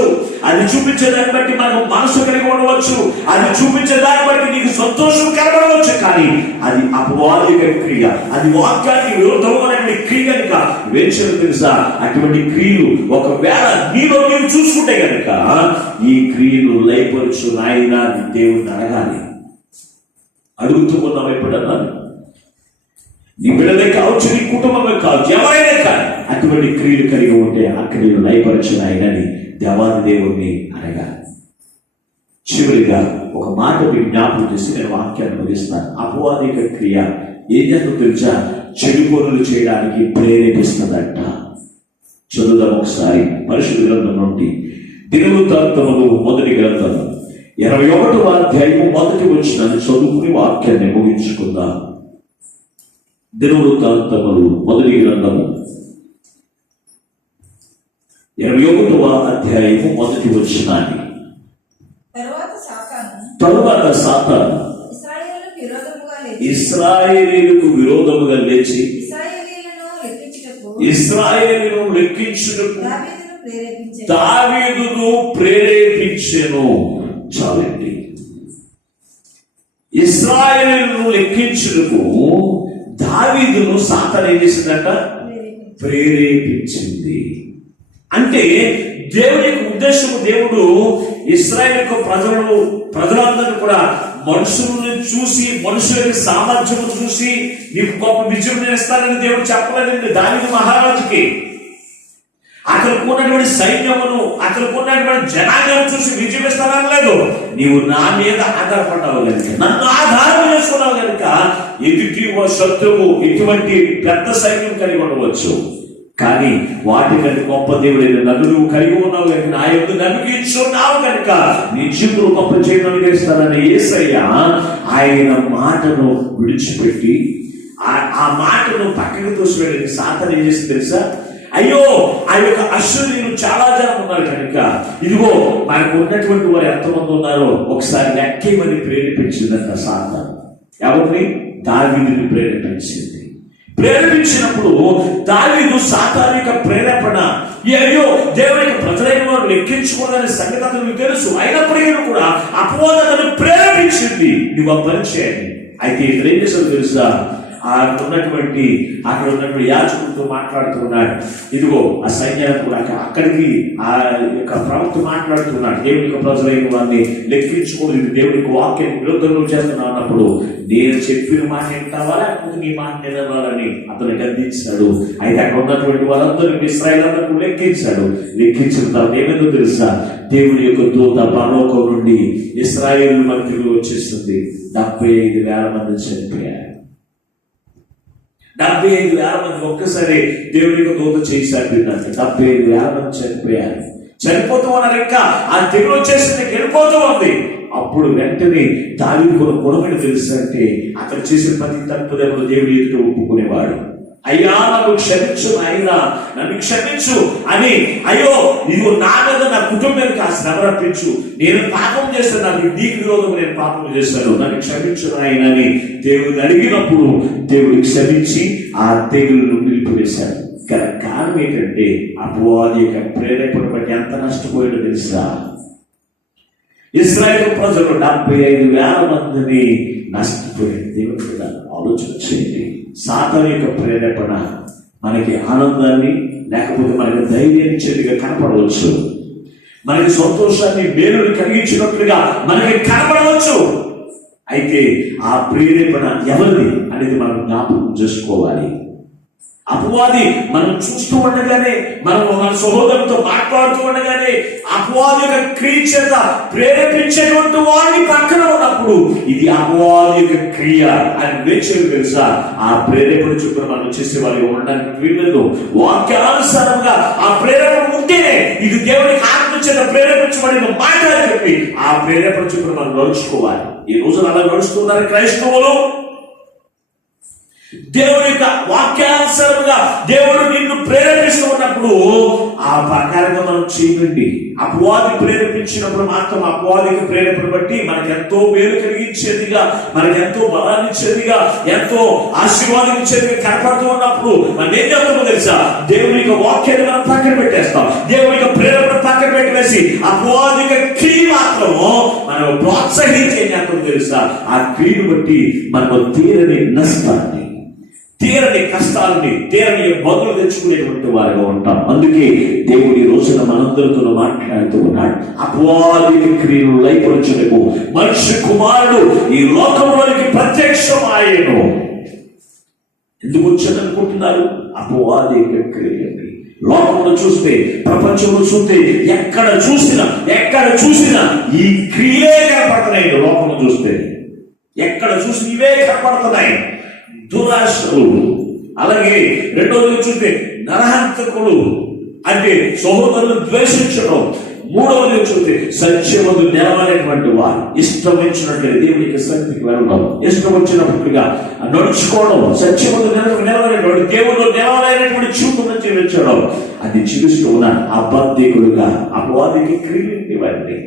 అది చూపించేదాన్ని బట్టి మనకు మనసు కలిగి ఉండవచ్చు, అది చూపించేదాన్ని బట్టి నీకు సంతోషం కలగవచ్చు. కానీ అది అపవాదిక క్రియ, అది వాక్యానికి విరుద్ధమైన క్రియ కనుక వేచన తెలుసా? అటువంటి క్రియలు ఒకవేళ నీలో నీవు చూసుకుంటే కనుక ఈ క్రియలు లయపరచు నాయన దేవుడిని అడగాలి. అడుగుతూ ఉన్నాం ఎప్పుడన్నా? నీ బిడ్డలే కావచ్చు, నీ కుటుంబమే కావచ్చు, ఎవరైనా కానీ అటువంటి క్రియలు కలిగి ఉంటే ఆ క్రియలు లయపరచిన ఆయనని దేవాది దేవుణ్ణి అడగాలి. చివరిగా ఒక మాట మీకు జ్ఞాపకం చేసి నేను వాక్యాన్ని ముగిస్తాను. అపవాదిక క్రియ ఏం చేస్తుందో తెలుసా? చెడు పనులు చేయడానికి ప్రేరేపిస్తుందంట. చదువుదాం ఒకసారి పరిశుద్ధ గ్రంథం నుండి దినవృత్తాంతములు మొదటి గ్రంథం 21వ అధ్యాయము మొదటి వచనాన్ని చదువుకుని వాక్యాన్ని ముగించుకుందాం. దినవృత్తాంతములు మొదటి గ్రంథము 21వ అధ్యాయము మొదటి వచనాన్ని. తరువాత సాతాను ఇశ్రాయేలీయులకు విరోధముగా లేచి ఇశ్రాయేలీయులను లెక్కించుటకు దావీదును ప్రేరేపించెను. చాలండి. ఇశ్రాయేలీయులను లెక్కించుటకు దావీదును సాతాను ఏం చేసిందంట? ప్రేరేపించింది. అంటే దేవుని యొక్క ఉద్దేశము, దేవుడు ఇశ్రాయేలు ప్రజలందరూ కూడా మనుషులను చూసి, మనుషుల యొక్క సామర్థ్యము చూసి నీకు గొప్ప విజయం నేను ఇస్తానని దేవుడు చెప్పలేదండి దావీదు మహారాజుకి. అతనికి ఉన్నటువంటి సైన్యమును, అతనికి ఉన్నటువంటి జనాంగాన్ని చూసి విజయం ఇస్తానలేదు. నీవు నా మీద ఆధారపడ్డావు కనుక, నన్ను ఆధారం చేసుకున్నావు కనుక ఎదుటి శత్రువు ఎటువంటి పెద్ద సైన్యం కలిగి ఉండవచ్చు, కానీ వాటికంటే గొప్ప దేవుడైన నన్ను నువ్వు కలిగి ఉన్నావు కనుక, నా యొక్క నమ్మకించున్నావు కనుక నీ జీవితంలో గొప్ప చేయడానికి ఇస్తానని యేసయ్య ఆయన మాటను విడిచిపెట్టి ఆ మాటను పక్కకి తోసివేయడానికి సాతాను ఏం చేసింది తెలుసా? అయ్యో ఆ యొక్క అశ్వరీయులు చాలా జనం ఉన్నారు కనుక ఇదిగో మనకు ఉన్నటువంటి వారు ఎంతమంది ఉన్నారో ఒకసారి లెక్కేమని ప్రేరేపించిందంట సాతాను. ఎవరిని? దావీదుని ప్రేరేపించింది. ప్రేరేపించినప్పుడు దావీదు సాతాను యొక్క ప్రేరేపణ, అయ్యో దేవుని యొక్క ప్రజలైన వారు లెక్కించుకోవాలనే సంగతి అతనికి తెలుసు. అయినప్పటికీ కూడా అపవాదం ప్రేరేపించింది, నువ్వు ఆ పని చేయండి. అయితే ఇక్కడ ఏం చేశాడు తెలుసా? అక్కడ ఉన్నటువంటి యాజకుడితో మాట్లాడుతున్నాడు. ఇదిగో ఆ సైన్యాన్ని కూడా అక్కడికి ఆ యొక్క ప్రవక్త మాట్లాడుతున్నాడు. దేవుని యొక్క ప్రజలైన వారిని లెక్కించుకోదు, ఇది దేవుని యొక్క వాక్యాన్ని విరుద్ధంలో చేస్తున్నావు అన్నప్పుడు నేను చెప్పిన మాట వింటావా లేకపోతే నీ మాట నిలవాలని అతను గద్దించాడు. అయితే అక్కడ ఉన్నటువంటి వాళ్ళందరినీ ఇశ్రాయేలీయులందరికీ లెక్కించాడు. లెక్కించిన తర్వాత ఏమైందో తెలుసా? దేవుని యొక్క దూత పరలోకం నుండి ఇశ్రాయేలు మధ్యలో వచ్చేస్తుంది. 75,000 మంది చనిపోయారు. 75,000 మంది ఒక్కసారి దేవుని యొక్క దూత చేశాడు. 75,000 మంది చనిపోయారు. చనిపోతూ ఉన్నారు, ఇంకా ఆ తెగులు వచ్చేసింది, వెళ్ళిపోతూ ఉంది. అప్పుడు వెంటనే దావీదు గుణమని తెలుసంటే అతను చేసిన ప్రతి తప్పుదలను దేవుడి ఎదుట ఒప్పుకునేవాడు. అయ్యా నన్ను క్షమించు నాయనా, నన్ను క్షమించు అని, అయ్యో నీవు నా మీద నా కుటుంబానికి ఆ శ్రమ రప్పించు, నేను పాపం చేస్తాను, నాకు నీకు విరోధం నేను పాపం చేస్తాను, నన్ను క్షమించు నాయన అని దేవుడిని అడిగినప్పుడు దేవుడిని క్షమించి ఆ తెగులను నిలిపివేశాడు. కారణం ఏంటంటే అపవాది యొక్క ప్రేరేపణ బట్టి ఎంత నష్టపోయాడో తెలుసా? ఇశ్రాయేలు ప్రజలు 75,000 మందిని నష్టపోయారు. దేవుడు కూడా ఆలోచన చేయండి. సాతాను యొక్క ప్రేరేపణ మనకి ఆనందాన్ని లేకపోతే మనకి ధైర్యాన్ని చెట్టుగా కనపడవచ్చు, మనకి సంతోషాన్ని మేలుని కలిగించినట్లుగా మనకి కనపడవచ్చు. అయితే ఆ ప్రేరేపణ ఎవరిది అనేది మనం జ్ఞాపకం చేసుకోవాలి. అపవాది మనం చూస్తూ ఉండగానే, మనం మన సహోదరులతో మాట్లాడుతూ ఉండగానే అపవాది యొక్క క్రియ చేత ప్రేరేపించేటువంటి వాడిని పక్కన ఉన్నప్పుడు ఇది అపవాది యొక్క క్రియ అని వేచేది తెలుసా? ఆ ప్రేరేపణ చొప్పున మనం చేసేవాళ్ళు ఉండడానికి వీళ్ళదు. వాక్యానుసారంగా ఆ ప్రేరేపణ ఉంటేనే ఇది దేవునికి ఆత్మ చేత ప్రేరేపించబడిన మాట అని చెప్పి ఆ ప్రేరేపణ చొప్పున మనం నడుచుకోవాలి. ఈ రోజున అలా నడుస్తున్నారు క్రైస్తవులు. దేవుని యొక్క వాక్యానుసారంగా దేవుడు నిన్ను ప్రేరేపిస్తూ ఉన్నప్పుడు ఆ ప్రకారంగా మనం చేయండి. అపవాది ప్రేరేపించినప్పుడు మాత్రం అపవాదికి ప్రేరేపణ బట్టి మనకి ఎంతో మేలు కలిగించేదిగా, మనకి ఎంతో బలాన్ని ఇచ్చేదిగా, ఎంతో ఆశీర్వాదం ఇచ్చేదిగా కనపడుతూ ఉన్నప్పుడు మనం ఏం చేస్తామో తెలుసా? దేవుని యొక్క వాక్యాన్ని మనం పక్కన పెట్టేస్తాం, దేవుని యొక్క ప్రేరేపణ పక్కన పెట్టేసి అపవాది యొక్క క్రియ మాత్రము మనం ప్రోత్సహించే జ్ఞాపకం తెలుసా? ఆ క్రియను బట్టి మనకు తీరని నష్టాన్ని, తీరని కష్టాలని, తీరని ఇబ్బందులు తెచ్చుకునేటువంటి వారిగా ఉంటాం. అందుకే దేవుడి రోజున మనందరితో మాట్లాడుతూ ఉన్నాడు. అపవాది క్రియను లయపరచుటకు మనుష్య కుమారుడు ఈ లోకంలోనికి ప్రత్యక్షమాయెను. ఎందుకు వచ్చాడనుకుంటున్నారు? అపవాది క్రియని లోకంలో చూస్తే, ప్రపంచంలో చూస్తే, ఎక్కడ చూసినా ఈ క్రియలే కనపడుతున్నాయి. లోకంలో చూస్తే ఎక్కడ చూసి ఇవే కనపడుతున్నాయి. దురాశలు, అలాగే రెండోది చూస్తే నరహంతకులు అంటే సహోదరులను ద్వేషించడం, మూడవది చూస్తే సత్యమందు నిలవలేటువంటి వారు, ఇష్టం వచ్చినట్టు దేవునికి శక్తికి వెళ్ళడం, ఇష్టం వచ్చినట్టుగా నడుచుకోవడం, సత్యమందు నిలవలేటువంటి దేవుడు నిలవలేనటువంటి జీవితం జీవించడం, అది జీవిస్తూ ఉన్నారు. అబద్ధికులుగా అపవాదికి క్రియలు వారిని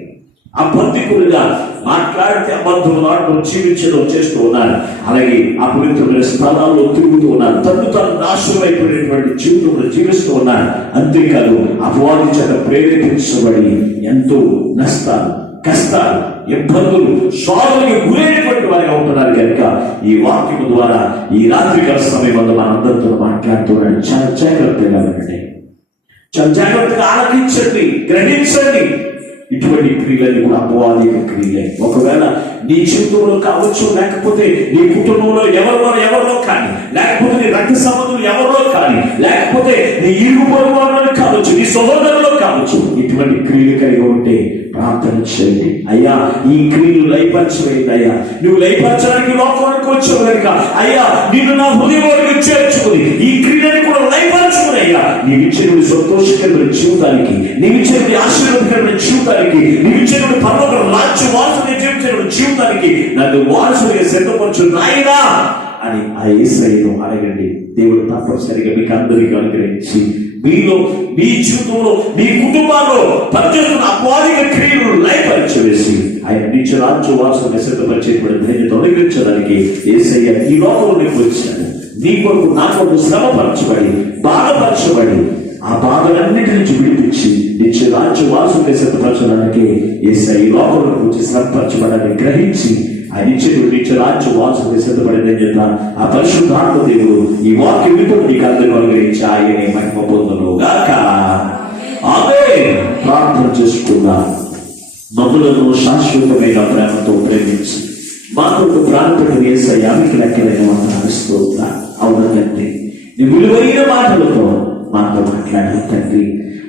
అబద్ధికులుగా మాట్లాడితే అబద్ధం ఆడటం, జీవించడం చేస్తూ ఉన్నారు. అలాగే అపవిత్రమైన స్థలాల్లో తిరుగుతూ ఉన్నారు. తను నాశనం అయిపోయినటువంటి జీవితంలో జీవిస్తూ ఉన్నారు. అంతేకాదు అపవాది చేత ప్రేరేపించబడి ఎంతో నష్టాలు, కష్టాలు, ఇబ్బందులు, శోధనకి గురైనటువంటి వారిగా ఉంటున్నారు. కనుక ఈ వాక్యం ద్వారా ఈ రాత్రికాల సమయంలో మనందరితో మాట్లాడుతున్నాడు. చాలా జాగ్రత్తగా వినండి, చాలా జాగ్రత్తగా ఆలకించండి, గ్రహించండి. ఇటువంటి క్రియలని కూడా అపవాది క్రియలే. ఒకవేళ నీ జీవితంలో కావచ్చు, లేకపోతే నీ కుటుంబంలో ఎవరిలో కానీ, లేకపోతే నీ రక్త సంబంధులు ఎవరిలో కానీ, లేకపోతే నీ ఇరుగు పొరుగులో కావచ్చు, నీ సహోదరులో కావచ్చు, ఇటువంటి క్రియలు కలిగి ఉంటే ప్రార్థన చేయండి. అయ్యా ఈ క్రియలు లయపరచలేదు అయ్యా, నువ్వు లయపరచడానికి లోకానికి వచ్చావు కనుక అయ్యా నిన్ను నా హృదయంలోకి చేర్చుకుని ఈ క్రియలను కూడా లయపరచుకుని అయ్యా నీవిచ్చిన సంతోషకరమైన జీవితానికి, నీవిచ్చిన ఆశీర్వాదకరమైన జీవితానికి, నీవిచ్చిన పరలోక రాజ్య వారసుని జీవించిన జీవితానికి నన్ను వారసుడిగా సిద్ధపరచు నాయనా అని ఆ యేసయ్యను అడగండి. దేవుడు తప్పనిసరిగా మీకు అందరికీ అనుగ్రహించి మీలో, మీ జీవితంలో, మీ కుటుంబాల్లో పనిచేస్తున్న అపవాదిక క్రియలను లయపరిచివేసి ఆయన నిత్య రాజ్య వారసుని సిద్ధపరిచేటువంటి ధైర్యం అనుగ్రహించడానికి యేసయ్య ఈ లోకంలోకి వచ్చాడు. నీ కొరకు, నా కొరకు శ్రమపరచబడి, బాధపరచబడి ఆ బాధలన్నిటి నుంచి విడిపించి నిత్య రాజ్య వారసుని సిద్ధపరచడానికి యేసయ్య ఈ లోకంలోకి వచ్చి శ్రమపరచబడాలని గ్రహించి ఆయన ఇచ్చేటువంటి నిత్య రాజ్య వారసుని సిద్ధపడిందని చెప్ప ఆ పరిశుద్ధాత్మ దేవుడు ఈ వాక్యం వింటూ నీకు అందరూ అనుగ్రహించి ఆయనే మహిమ పొందును గాక. ఆమేన్. ప్రార్థన చేసుకుందాం. మమ్ములను శాశ్వతమైన ప్రేమతో ప్రేమించి మాకు ప్రాణపడిన యేసయ్య మీకు లెక్కలైన వందనాలు స్తోత్రం. అవునండి, నీ విలువైన మాటలతో మాతో మాట్లాడాలి తండ్రి.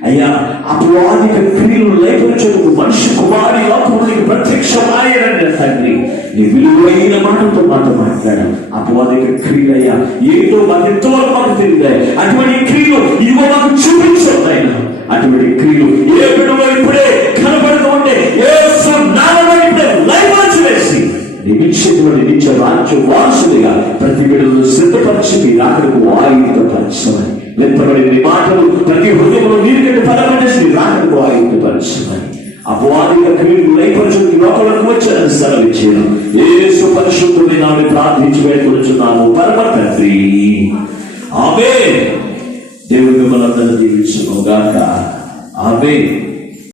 అయ్యా అపవాదిక క్రియలు లేపరచుటకు మనిషి కుమారుని లోకమునికి ప్రత్యక్షమాయనండి తండ్రి. నీ విలువైన మాటలతో మాతో మాట్లాడాలి. అపవాదిక క్రియలు అయ్యా ఏంటో మాకు ఎంతవరకు మాకు తెలియదు. అటువంటి క్రియలు ఇదిగో మాకు చూపించండి ఆయన. అటువంటి క్రియలు ఏ బిడ్డలో ఇప్పుడే కనబడుతూ ఉంటే యేసు నామములో ఇప్పుడే లైవ్ వేసి నిమిషంలోని నిత్య రాజ్య వాసులుగా ప్రతి బిడ్డలను సిద్ధపరిచి మీ రాకడకు ఆయుధపరచమని, లెక్కబడిన మాటలు ప్రతి హృదయంలో నీరుగడ్డ పరమనేసి రాకడకు ఆయుధపరచమని, అపవాదిక క్రియలు లైపరచుకుని లోపలకు వచ్చారని సెలవిచ్చాను. యేసు పరిశుద్ధుని నామమున ప్రార్థించి వేడుకొనుచున్నాము పరమ తండ్రి, ఆమేన్. దేవుడు మిమ్మల్ని అందరినీ దీవించును గాక. ఆమేన్.